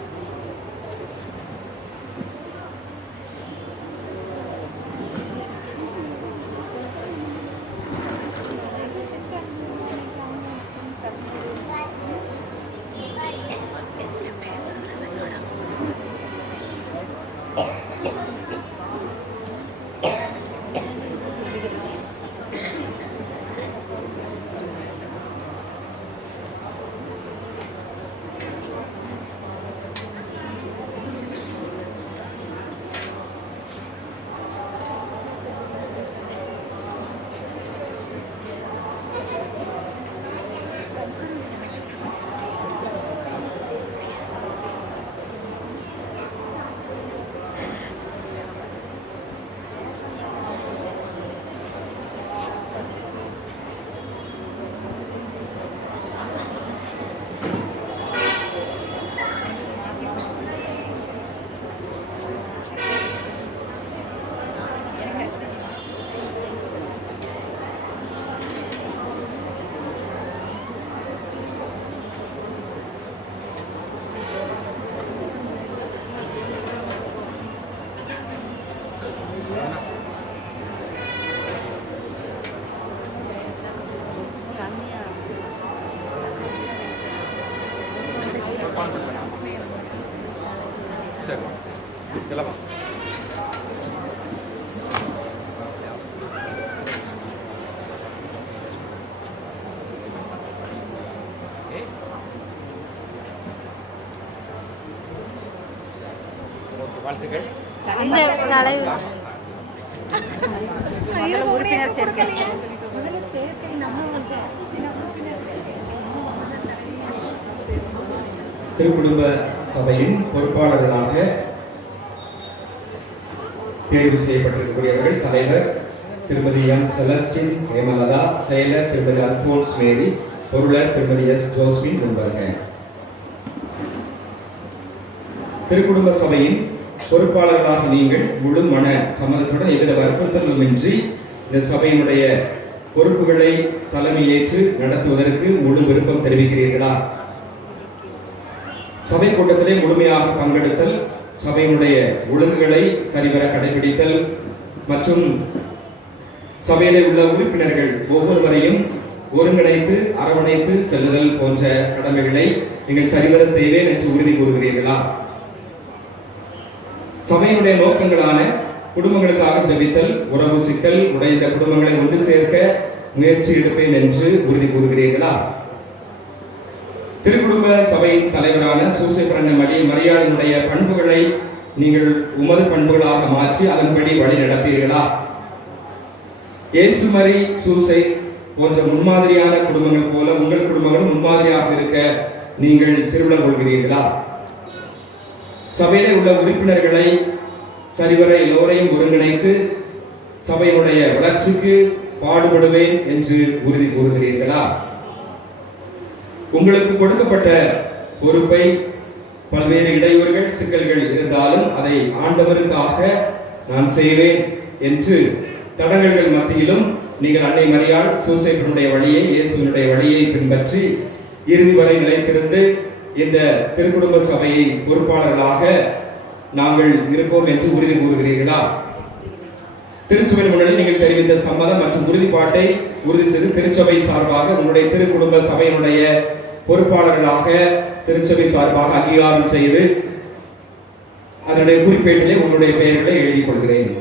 வாழ்த்துக்கள். திருக்குடும்ப சபையின் பொறுப்பாளர்களாக தேர்வு செய்யப்பட்டிருக்கக்கூடியவர்கள் தலைவர் திருமதி எம் செலஸ்டின் ஹேமலதா, செயலர் திருமதி அல்போன்ஸ் மேரி, பொருளர் திருமதி எஸ் ஜோஸ்பின் முன்பர்கள். திருக்குடும்ப சபையின் பொறுப்பாளர்களாக நீங்கள் முழு மன சம்மதத்துடன் எவ்வித வற்புறுத்தலுமின்றி இந்த சபையினுடைய பொறுப்புகளை தலைமையேற்று நடத்துவதற்கு முழு விருப்பம் தெரிவிக்கிறீர்களா? சபை கூட்டத்திலே முழுமையாக பங்கெடுத்தல், சபையினுடைய ஒழுங்குகளை சரிவர கடைபிடித்தல் மற்றும் சபையிலே உள்ள உறுப்பினர்கள் ஒவ்வொருவரையும் ஒருங்கிணைத்து அரவணைத்து செல்லுதல் போன்ற கடமைகளை நீங்கள் சரிவர செய்வேன் என்று உறுதி கூறுகிறீர்களா? சபையினுடைய நோக்கங்களான குடும்பங்களுக்காக ஜெபித்தல், உறவு சிக்கல், உடைந்த குடும்பங்களை ஒன்று சேர்க்க முயற்சி எடுப்பேன் என்று உறுதி கூறுகிறீர்களா? திருக்குடும்ப சபையின் தலைவரான சூசைபிரண்ண மரியாளினுடைய பண்புகளை நீங்கள் உமது பண்புகளாக மாற்றி அதன்படி வழி நடப்பீர்களா? இயேசுமரி சூசை போன்ற முன்மாதிரியான குடும்பங்கள் போல உங்கள் குடும்பங்கள் முன்மாதிரியாக இருக்க நீங்கள் திருவிழம் கொள்கிறீர்களா? சபையிலே உள்ள உறுப்பினர்களை சரிவர எல்லோரையும் ஒருங்கிணைத்து சபையினுடைய வளர்ச்சிக்கு பாடுபடுவேன் என்று உறுதி கூறுகிறீர்களா? உங்களுக்கு கொடுக்கப்பட்ட பொறுப்பை பல்வேறு இடையூறுகள் சிக்கல்கள் இருந்தாலும் அதை ஆண்டவருக்காக நான் செய்வேன் என்று தடங்கல்கள் மத்தியிலும் நீங்கள் அன்னை மரியாள் சூசைப்பினுடைய வழியை, இயேசுவினுடைய வழியை பின்பற்றி இறுதி வரை நிலைத்திருந்து இந்த திருக்குடும்ப சபையை பொறுப்பாளர்களாக நாங்கள் இருப்போம் என்று உறுதி கூறுகிறீர்களா? திருச்சபையின் முன்னாடி நீங்கள் தெரிவித்த சம்மதம் மற்றும் உறுதிப்பாட்டை உறுதி செய்து திருச்சபை சார்பாக உங்களுடைய திருக்குடும்ப சபையினுடைய பொறுப்பாளர்களாக திருச்சபை சார்பாக அங்கீகாரம் செய்து அதனுடைய குறிப்பேட்டிலே உங்களுடைய பெயர்களை எழுதிக் கொள்கிறேன்.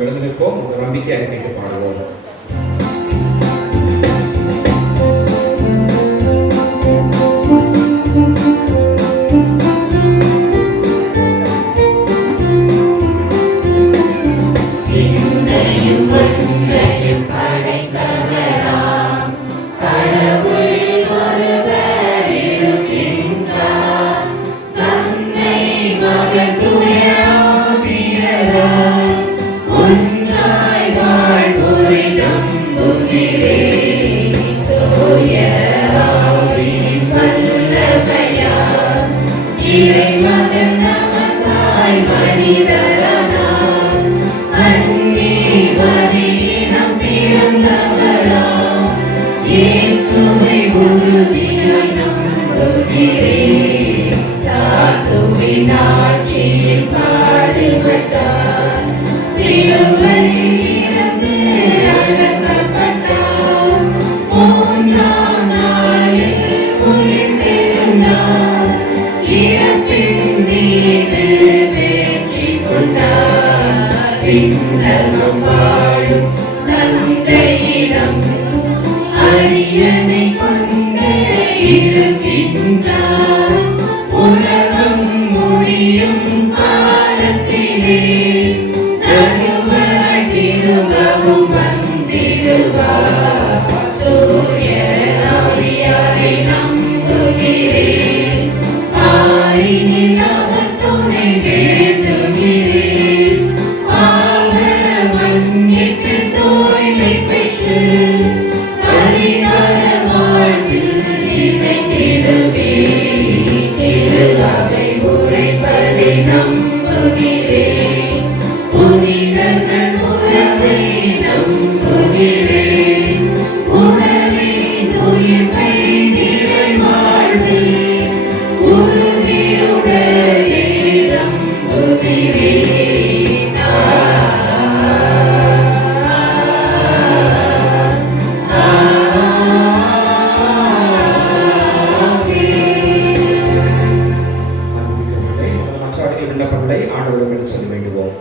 விழுந்திருப்போம். நம்பிக்கை அறிக்கைக்கு பாடுவோம். அரியணை கொண்டு இருக்கின்றார் உலகம் தூய ஆவியாரை நம்புகிறேன். ஆரினில் அவர் துணை வேண்டுகிறேன். பாவ மன்னிப்பில் தூய்மை பெற்று பரிகார வாழ்வில் நிலைத்திடுவேன். திரு அவை உரைப்பதை நம்புகிறேன். புனிதர்கள் உறவை நம்புகிறேன். உடலின் உயிர்ப்பை நிழல் வாழ்வை உறுதியுடனே நம்புகிறேன். அன்புமிக்கவர்களே, மற்றாடிகள் விண்ணப்பங்களை ஆண்டவரிடம் சொல்லி வேண்டுவோம்.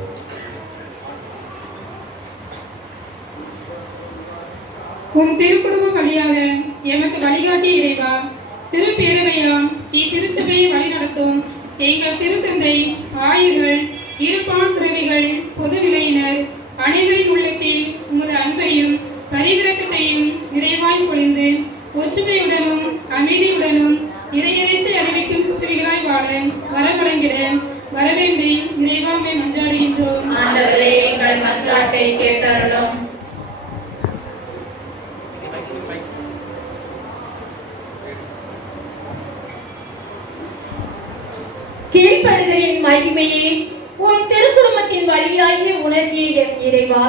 உம் திருக்குடும்பம் வழியாக எமக்கு வழிகாட்டிய இறைவா, திருப்பேரவையாம் இத்திருச்சபையை வழிநடத்தும் எங்கள் திருத்தந்தை, ஆயர்கள், இருப்பான் துறவிகள், பொதுநிலையினர் அனைவரின் உள்ளத்தில் உமது அன்பையும் பரிவிரக்கத்தையும் நிறைவாய் பொழிந்து ஒற்றுமையுடனும் அமைதியுடனும் இறையரசை அறிவிக்கும் துறவிகளாய் வாழ வரவழங்கிட வரவேண்டி இறைவாமை மன்றாடுகின்றோம். ஆண்டவரே, எங்கள் மன்றாட்டை கேட்டருளும். கீழ்ப்படுதலின் மகிமையே உன் திருக்குடும்பத்தின் வழியாகி உணர்த்திய என் இறைவா,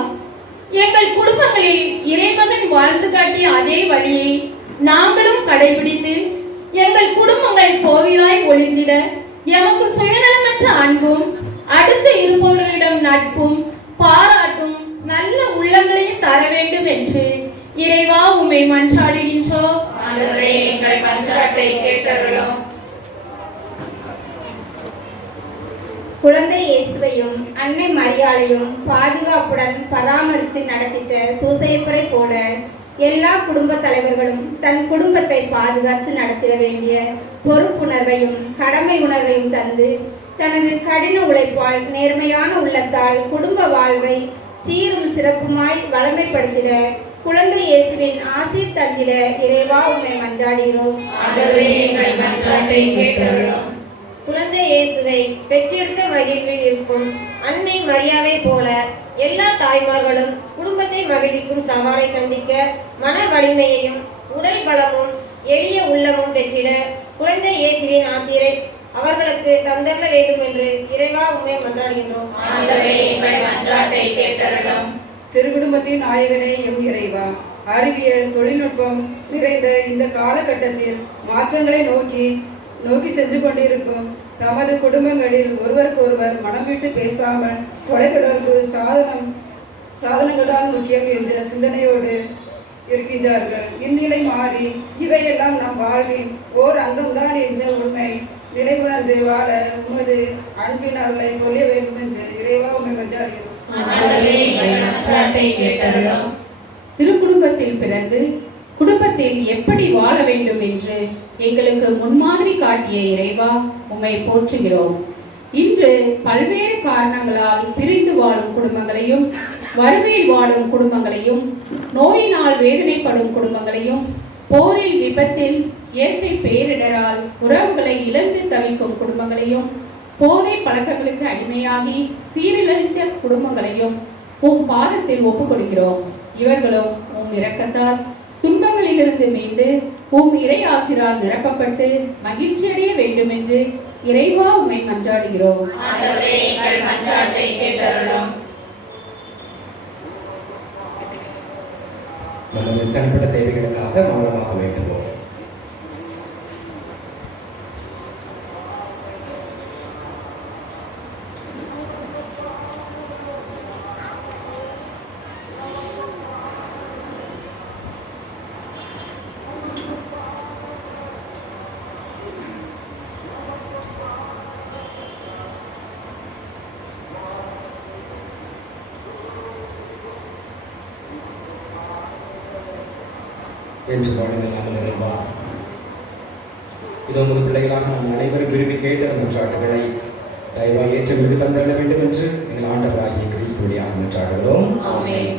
எங்கள் குடும்பங்களில் இறைமகன் வாழ்ந்து காட்டிய அதே வழியை நாங்களும் கடைபிடித்து எங்கள் குடும்பங்கள் கோவிலாய் ஒளிந்திட எமக்கு சுயநலமற்ற அன்பும் அடுத்து இருப்பவர்களிடம் நட்பும் பாராட்டும் நல்ல உள்ளங்களையும் தர வேண்டும் என்று இறைவா உம்மை மன்றாடுகின்றோம். ஆண்டவரே, எங்கள் மன்றாட்டை கேட்டருளும். குழந்தை இயேசுவையும் அன்னை மரியாளையும் பாதுகாப்புடன் பராமரித்து நடத்திட்ட சூசையப்பரை போல எல்லா குடும்ப தலைவர்களும் தன் குடும்பத்தை பாதுகாத்து நடத்திட வேண்டிய பொறுப்புணர்வையும் கடமை உணர்வையும் தந்து தனது கடின உழைப்பால் நேர்மையான உள்ளத்தால் குடும்ப வாழ்வை சீரும் சிறப்புமாய் வளமைப்படுத்திட குழந்தை இயேசுவின் ஆசீர் தந்திட இறைவா உன்னை மன்றாடுகிறோம். ஆண்டவரே, எங்கள் மன்றாட்டை கேட்டருளும். குழந்தை இயேசுவை பெற்றெடுத்த மகிழ்வில் இருக்கும் அன்னை மரியாதை போல எல்லா தாய்மார்களும் குடும்பத்தை மகிழ்விக்கும் சவாலை சந்திக்க மன வலிமையையும் உடல் பலமும் எளிய உள்ளமும் பெற்றிட குழந்தை இயேசுவின் ஆசிரை அவர்களுக்கு தந்தரல வேண்டும் என்று இறைவா உம்மை மன்றாடுகின்றோம். ஆண்டவரே, எங்கள் மன்றாட்டை கேட்டருளும். திருக்குடும்பத்தின் நாயகனே எம் இறைவா, அறிவியல் தொழில்நுட்பம் நிறைந்த இந்த காலகட்டத்தில் மாற்றங்களை நோக்கி சென்று கொண்டிருக்கும் தமது குடும்பங்களில் ஒருவருக்கொருவர் மனம் விட்டு பேசாமல் தொலைத்தொடர்பு சாதனங்களால் முக்கியம் என்ற சிந்தனையோடு இருக்கின்றார்கள். இந்நிலை மாறி இவையெல்லாம் நம் வாழ்வின் ஓர் அங்கம்தான் என்ற உண்மை நினைவுணர்ந்து வாழ உமது அன்பின் அருளை பொழிய வேண்டும் என்று இறைவா உம்மை மன்றாடுகிறோம். ஆண்டவரே, எங்கள் மன்றாட்டை கேட்டருளும். திருக்குடும்பத்தில் பிறந்து குடும்பத்தில் எப்படி வாழ வேண்டும் என்று எங்களுக்கு முன்மாதிரி காட்டிய இறைவா உம்மை போற்றுகிறோம். இன்று பல்வேறு காரணங்களால் பிரிந்து வாழும் குடும்பங்களையும், வறுமையில் வாழும் குடும்பங்களையும், நோயினால் வேதனைப்படும் குடும்பங்களையும், போரில் விபத்தில் இயற்கை பேரிடரால் உறவுகளை இழந்து தவிக்கும் குடும்பங்களையும், போதை பழக்கங்களுக்கு அடிமையாகி சீரழிந்த குடும்பங்களையும் உம் பாதத்தில் ஒப்புக் கொடுக்கிறோம். இவர்களும் உம் இரக்கத்தால் துன்பங்களிலிருந்து மீண்டு உம் இறை ஆசிரால் நிரப்பப்பட்டு மகிழ்ச்சியடைய வேண்டும் என்று இறைவா உம்மை மன்றாடுகிறோம். ஆண்டவரே, எங்கள் மன்றாட்டை கேட்டருளும். நமது தனிப்பட்ட தேவைகளுக்காக மௌனமாக வேண்டுவோம். என்று வாழ்நிலையாக நிறைவா இதோ ஒரு பிள்ளைகளாக நாம் அனைவரும் விரும்பி கேட்ட மன்றாட்டுகளை தயவாக ஏற்றங்களுக்கு தந்திட வேண்டும் என்று எங்கள் ஆண்டவராகிய கிறிஸ்துவின் மன்றாடுகிறோம். ஆமென்.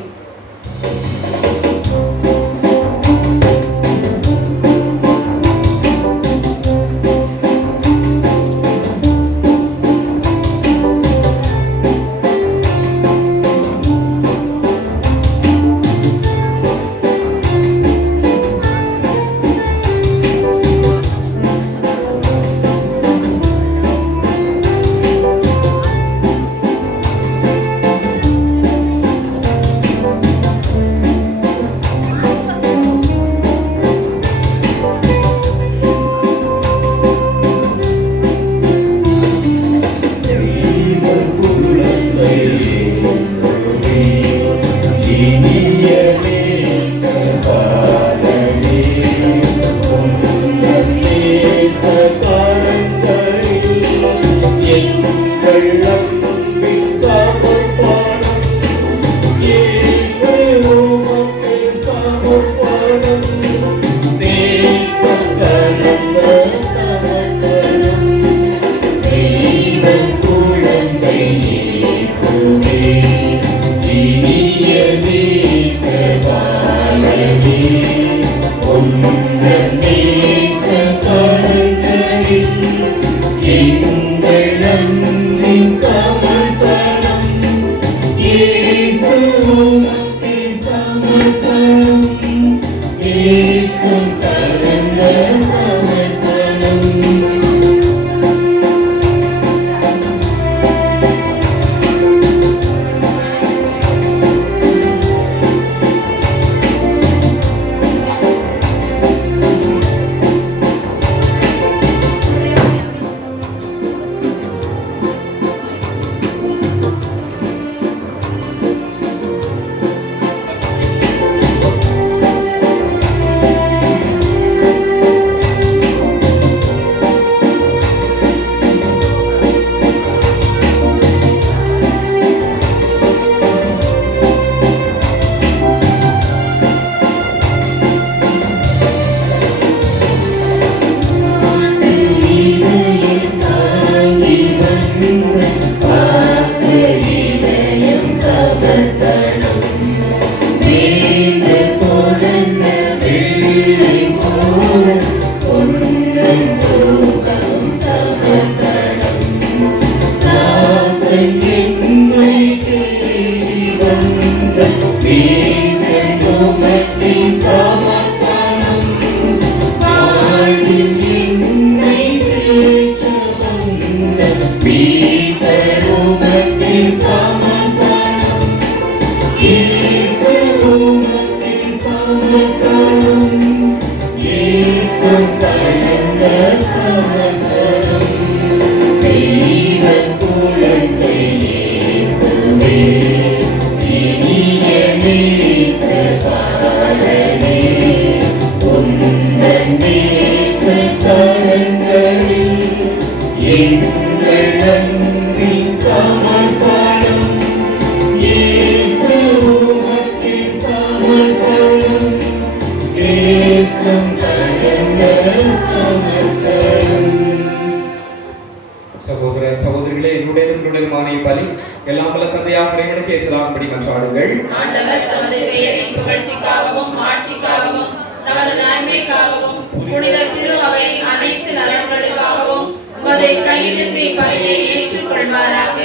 சகோதர சகோதரிகளே, என்னுடையதுமான பலி எல்லாம் வல்ல தந்தையாக இறைவனுக்கு ஏற்றதாகும்படி மன்றாடுங்கள். ஆண்டவர் தமது பெயரின் புகழ்ச்சிக்காகவும் ஆட்சிக்காகவும் நமது நன்மைக்காகவும் புனித திரு அவை அனைத்து நலன்களுக்காகவும் உமதை கையிலிருந்து பலியை ஏற்றுக்கொள்வாராக.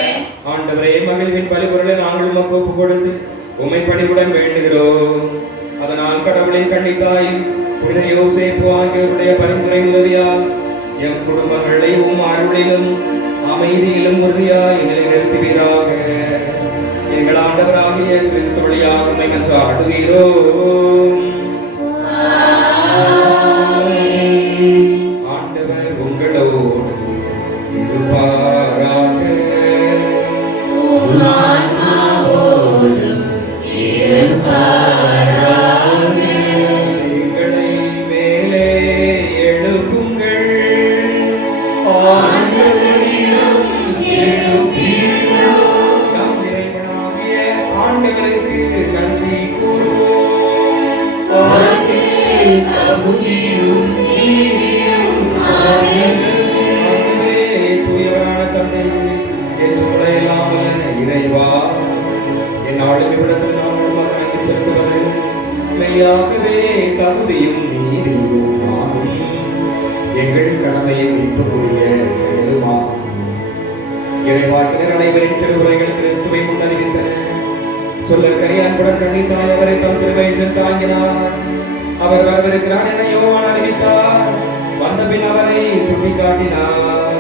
ஆண்டவரே, மகிழ்வின் பலிபொருளை நாங்கள் உமக்கு ஒப்பு கொடுத்து உம்மை பணிவுடன் வேண்டுகிறோம். அதனால் கடவுளின் கன்னித்தாய் புனித யோசேப்பு ஆகியோருடைய பரிந்துரை உதவியால் எம் குடும்பங்களை உம் அருளிலும் அமைதியிலும் உறுதியாய் நிலைநிறுத்துவீராக. எங்கள் ஆண்டவராகிய கிறிஸ்து வழியாக உம்மை மன்றாடுகிறோம். ஆண்டவர் உங்களோடு இருப்பாராக. எங்களை மேலே எழுப்புங்கள். நம் இறைவனாகிய ஆண்டவருக்கு நன்றி கூறுவோம். ஆண்டவரே, தூயவரான தந்தை, என்று இறைவா, என் ஆளுமை விடத்தில் நாங்கள் மகன் செலுத்துவது மெய்யாகவே தகுதியும் நீதியுமாகும். எங்கள் கடமையை மீட்புக்குரிய செயலுமாகும். இறைவாக்கினர் அனைவரின் திருவுரைகள் கிறிஸ்துவை முன்னறிவித்தன. சொல்லல் கரிய அன்புடன் கண்ணித்தாய் அவரை தம் திருவயிற்றில் தாங்கினார். அவர் வரவிருக்கிறார் என யோவான் அறிவித்தார். வந்தபின் அவரை சுட்டிக்காட்டினார்.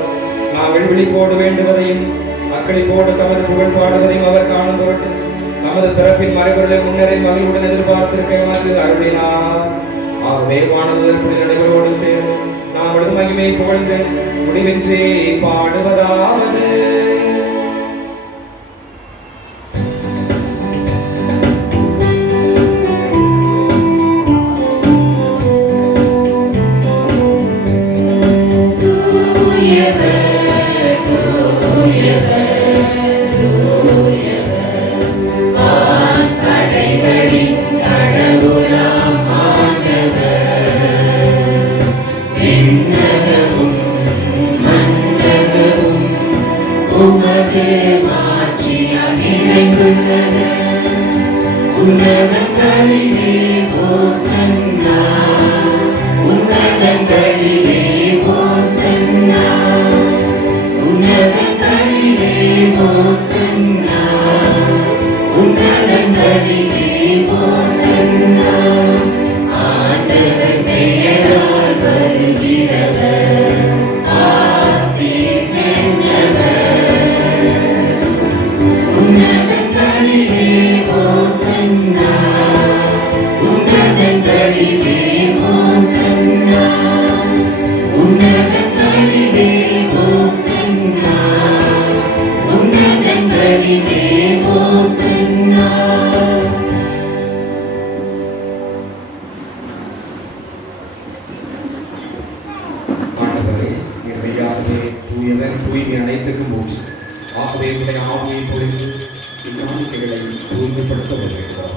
நாங்கள் விழிப்போடு வேண்டுவதையும் அக்களிப்போடு தமது புகழ் பாடுவதையும் அவர் காணும் பொருட்டு தமது பிறப்பின் மறைபொருளை முன்னரை மகிழ்வுடன் எதிர்பார்த்திருக்க அருளினார். ஆகவே வானதூதர் புனித நடைகளோடு சேர்ந்து நாங்களது மகிமையை புகழ்ந்து முடிவின்றி பாடுவதாவது. தூய்மை அனைத்துக்கும் ஊற்று. ஆகவே ஆவியை பொழிந்து இக்காணிக்கைகளை தூய்மைப்படுத்த வருகிறோம்.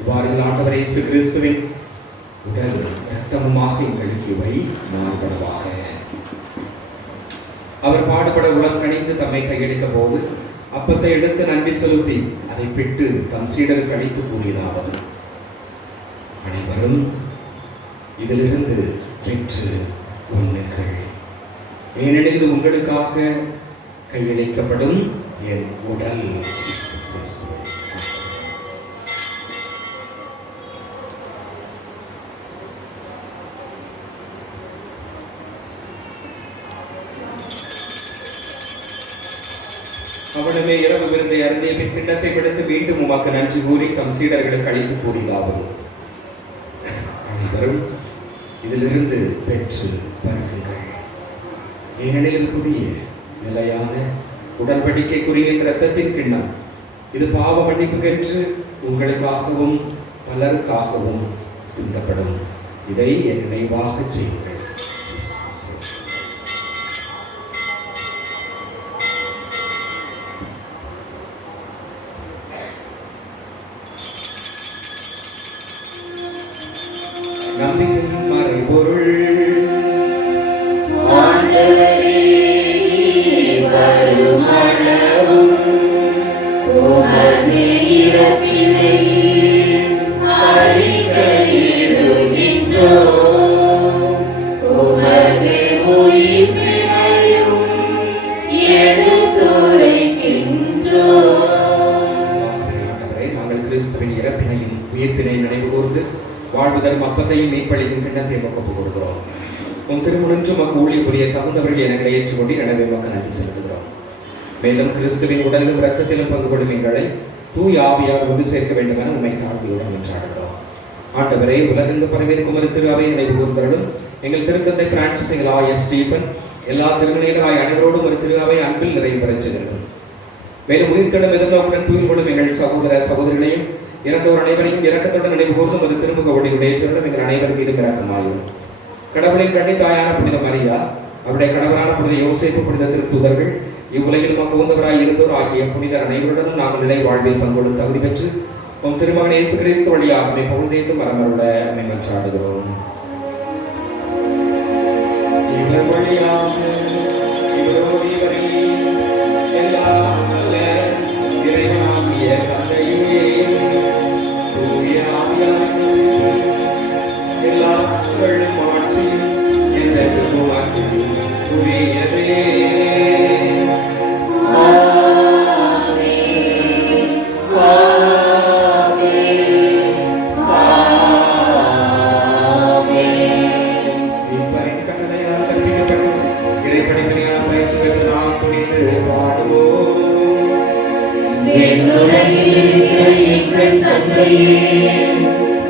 இவ்வாறு ஆண்டவர் இயேசு கிறிஸ்துவின் உடல் இரத்தமுமாக எங்களுக்கு இவை மாறுபடுவாக. அவர் பாடுபட உளம் கணிந்து தம்மை கையளித்த போது அப்பத்தை எடுத்து நன்றி செலுத்தி அதை பிட்டு தம் சீடருக்கு அளித்து கூறியதாவது: அனைவரும் இதிலிருந்து பெற்று உண்ணுங்கள், ஏனெனில் இது உங்களுக்காக கையளிக்கப்படும் என் உடல். அவனுமே இரவு விருந்தை அருந்திய பின் கிண்ணத்தை விடுத்து மீண்டும் உமக்கு நன்றி கூறி தம் சீடர்களுக்கு அளித்து கூறியதாவது: அனைவரும் இதிலிருந்து பெற்று பருகுங்கள், ஏனெனில் இது புதிய நிலையான உடன்படிக்கைக்குரிய இரத்தத்தின் கிண்ணம். இது பாவ மன்னிப்புக்கென்று உங்களுக்காகவும் பலருக்காகவும் சிந்தப்படும். இதை என் நினைவாக செய்யுங்கள். நம்பிக்கையின் மறைபொருள் கிறிஸ்துவின் இறப்பினையும் உயிர்ப்பினை நினைவு கூர்ந்து வாழ்வு தரும் அப்பத்தையும் மீட்பளிக்கும் கிண்ணத்தை ஒப்பு கொடுக்கிறோம். உன் திருமுடின்று மக்கு ஊழி புரிய தகுந்தவர்கள் என ஏற்றுக்கொண்டு எனவே மக்க நன்றி செலுத்துகிறோம். மேலும் கிறிஸ்துவின் உடலிலும் இரத்தத்திலும் பங்கு கொள்ளும் எங்களை தூய் ஆவியால் ஒன்று சேர்க்க வேண்டும் என உண்மை தாழ்மையுடன் என்றாடுகிறோம். ஆண்டவரே, உலகெங்கு பரவியிருக்கும் ஒரு திரு அவை நினைவு கூர்ந்தருளும். எங்கள் திருத்தந்தை பிரான்சிஸ், எங்கள் ஆயர் ஸ்டீபன், எல்லா திருமணியர்களாய் அனைவரோடும் ஒரு திரு அவை அன்பில் நிறைவு பெறச் செய்திருக்கும். மேலும் உயிர்த்தெழும் எதிர்நோக்குடன் தூய்மைப்படும் எங்கள் சகோதர சகோதரிகளையும் இறந்தோர் அனைவரையும் இரக்கத்துடன் நினைவு கூர்ந்தும் ஒரு திருமுக ஒளியுடைய ஏற்றலும் எங்கள் அனைவரும் மீதும் இரக்கமாயும். கடவுளின் கண்ணி தாயான புனித மரியா, அவருடைய கணவரான புனித யோசேப்பு, புனித திருத்தூதர்கள், இவ்வுலகில் மகவுந்தவராய் இருந்தோர் ஆகிய புனிதர் அனைவருடனும் நாங்கள் நிலை வாழ்வில் பங்கொள்ளும் தகுதி பெற்று உம் திருமகன் இயேசு கிறிஸ்து வழியாக நம்மை புகழ்ந்தேத்து மரமருள நம்மை மன்றாடுகிறோம். இவர் வழியாக இவரோடு இவரை எல்லாம் இறைவனாகிய தந்தையே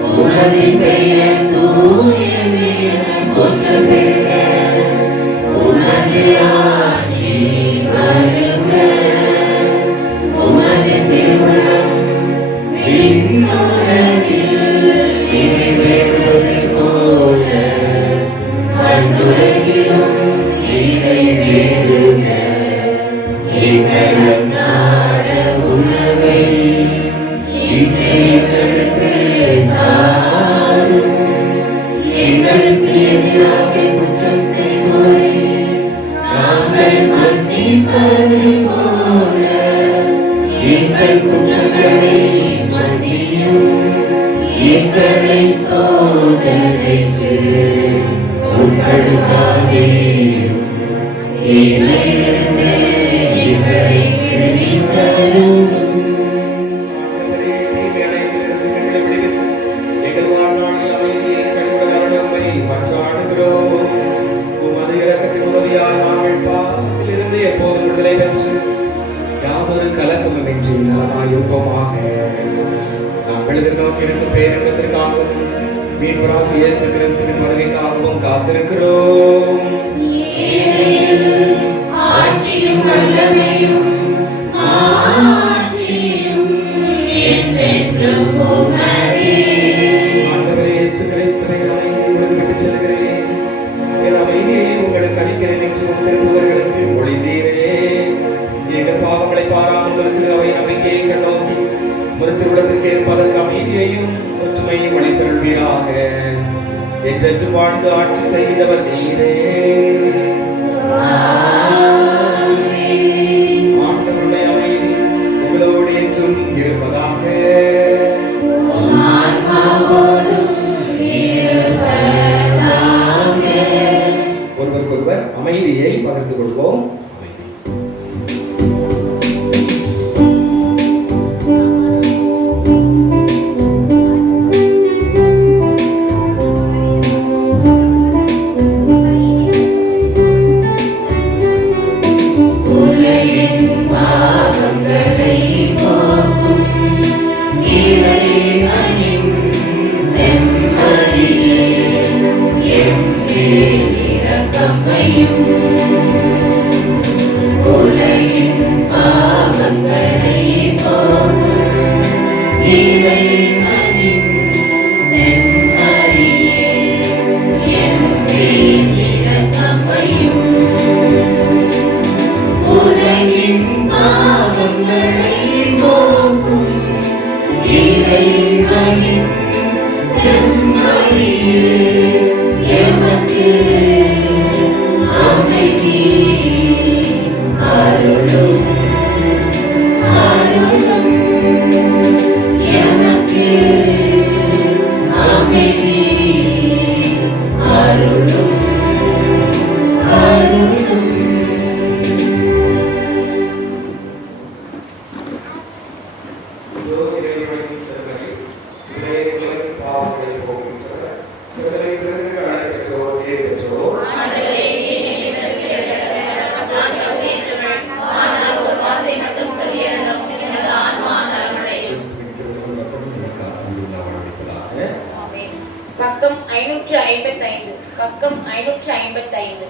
உமது பெயர் தூயது என போற்ற பெறுக. உமது ஆட்சி வருக. உமது திருவுளம் விண்ணுலகில் நிறைவேறுவது போல மண்ணுலகிலும் நிறைவேறுக. எங்கள் அன்றாட உணவை இன்று எங்களுக்கு தாரும். எங்களுக்கு எதிராக குற்றம் செய்வோரை நாங்கள் மன்னிப்பது போல எங்கள் குற்றங்களை மன்னியும். எங்களை சோதனைக்கு உட்படுத்தாதேயும். தீமையிலிருந்து எங்களை விடுவித்தருளும். எங்கள் வாழ்நாளில் அமைதியை கழிவுடனே மன்றாடுகிறோம். உமது இரக்கத்தின் உதவியால் நாங்கள் பாவத்திலிருந்து எப்போதும் விடுதலை பெற்று யாதொரு கலக்கமுமின்றி நலமாயிருப்போமாக. நாங்கள் எதிர்நோக்கி இருக்கும் பேரின்பத்திற்காகவும் மீட்பராகிய இயேசு கிறிஸ்துவின் வருகைக்காகவும் காத்திருக்கிறோம். ஆட்சியும் வல்லமையும் ஆட்சியும் என்றென்றும் உமதே. ஆண்டவரே இயேசு கிறிஸ்துவே, அமைதியை உங்களுக்கு விட்டுச் செல்கிறேன். என் அமைதியை உங்களுக்கு அளிக்கிறேன் என்று உம் திருத்தூதர்களுக்கு மொழிந்தீரே. எங்கள் பாவங்களை பாராமல் உங்களுக்கு அவை நம்பிக்கையை கண்ணோக்கி ஒரு திருவிழத்திற்கு ஏற்பதற்கு அமைதியையும் ஒற்றுமையும் அளித்தருள்வீராக. என்றென்று வாழ்ந்து ஆட்சி செய்கின்றவர் நீரே. ஆண்டவருடைய அமைதி உங்களோடு என்றும் இருப்பதாக. ஒருவருக்கொருவர் அமைதியை பகிர்ந்து கொள்வோம். பக்கம் 555. பக்கம் 555.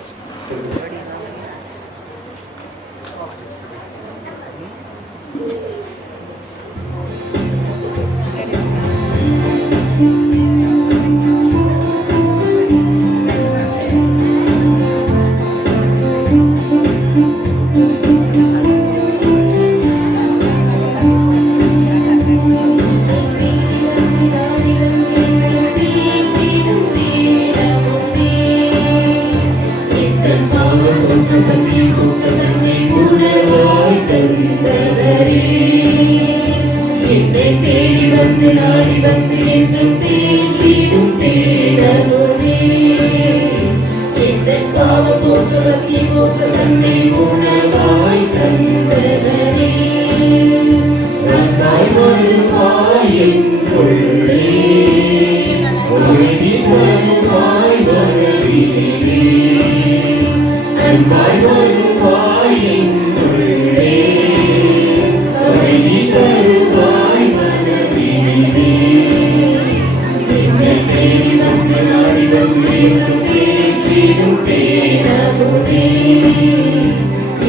தேடி வந்து நாடி வந்து என்றும் தேற்றிடும் தேடனோரே. எந்த பாவ போக்கு வசிய போக்கு தன்னை உணவாய் தந்தவரே. உனக்காய் வருவாய் என்றுள்ளே அமைதி வருவாய் மனதிலே. அன்பாய் வருவாய் என்றுள்ளே அமைதி தருவாய் மனதிலே. தீரும் தேனமுதே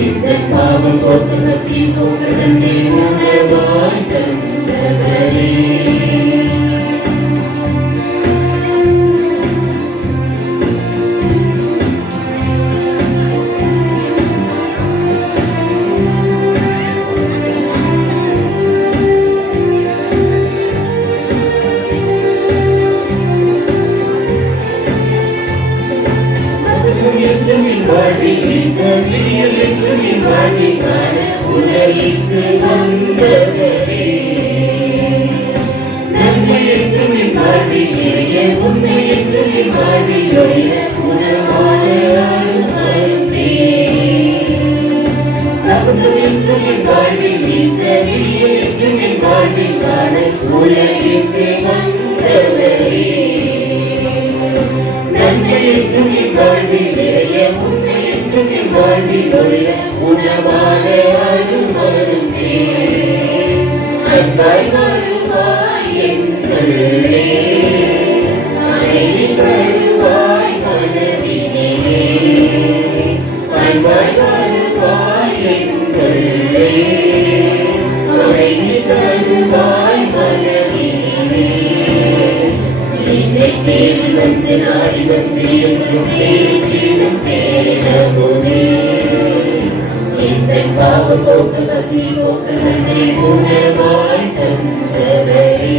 இந்த பாவம் போக்கு பசி போக்கு தந்தை உணவாய் தந்தவரே வாழ்வில் வீச விடியல் என்று என் வாழ்வில் காண உலகிற்கு வந்தவரே நன்மை என்று என் வாழ்வில் நிறைய உண்மை என்று என் வாழ்வில் ஒளிர உணவான அருள்தே வசந்தம் என்று என் வாழ்வில் வீச விடியல் என்று என் வாழ்வில் காண உலகிற்கு வந்தவரே நன்மை என்றும் என் வாழ்வில் நிறைய உண்மை என்றும் என் வாழ்வில் ஒளிர உணவாக அருள்வருந்தே அன்பாய் வருவாய் எங்களுள்ளே அமைதி தருவாய் மனதினிலே அன்பாய் வருவாய் எங்களுள்ளே அமைதி தருவாய் மனதினிலே என்னை தேடி வந்து நாடி வந்து என்றும் தேற்றிடும் தேனமுதே இந்த பாவ போக்கு பசி போக்கு தந்தை உணவாய் தந்தவரே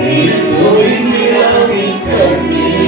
Cristo in mirabile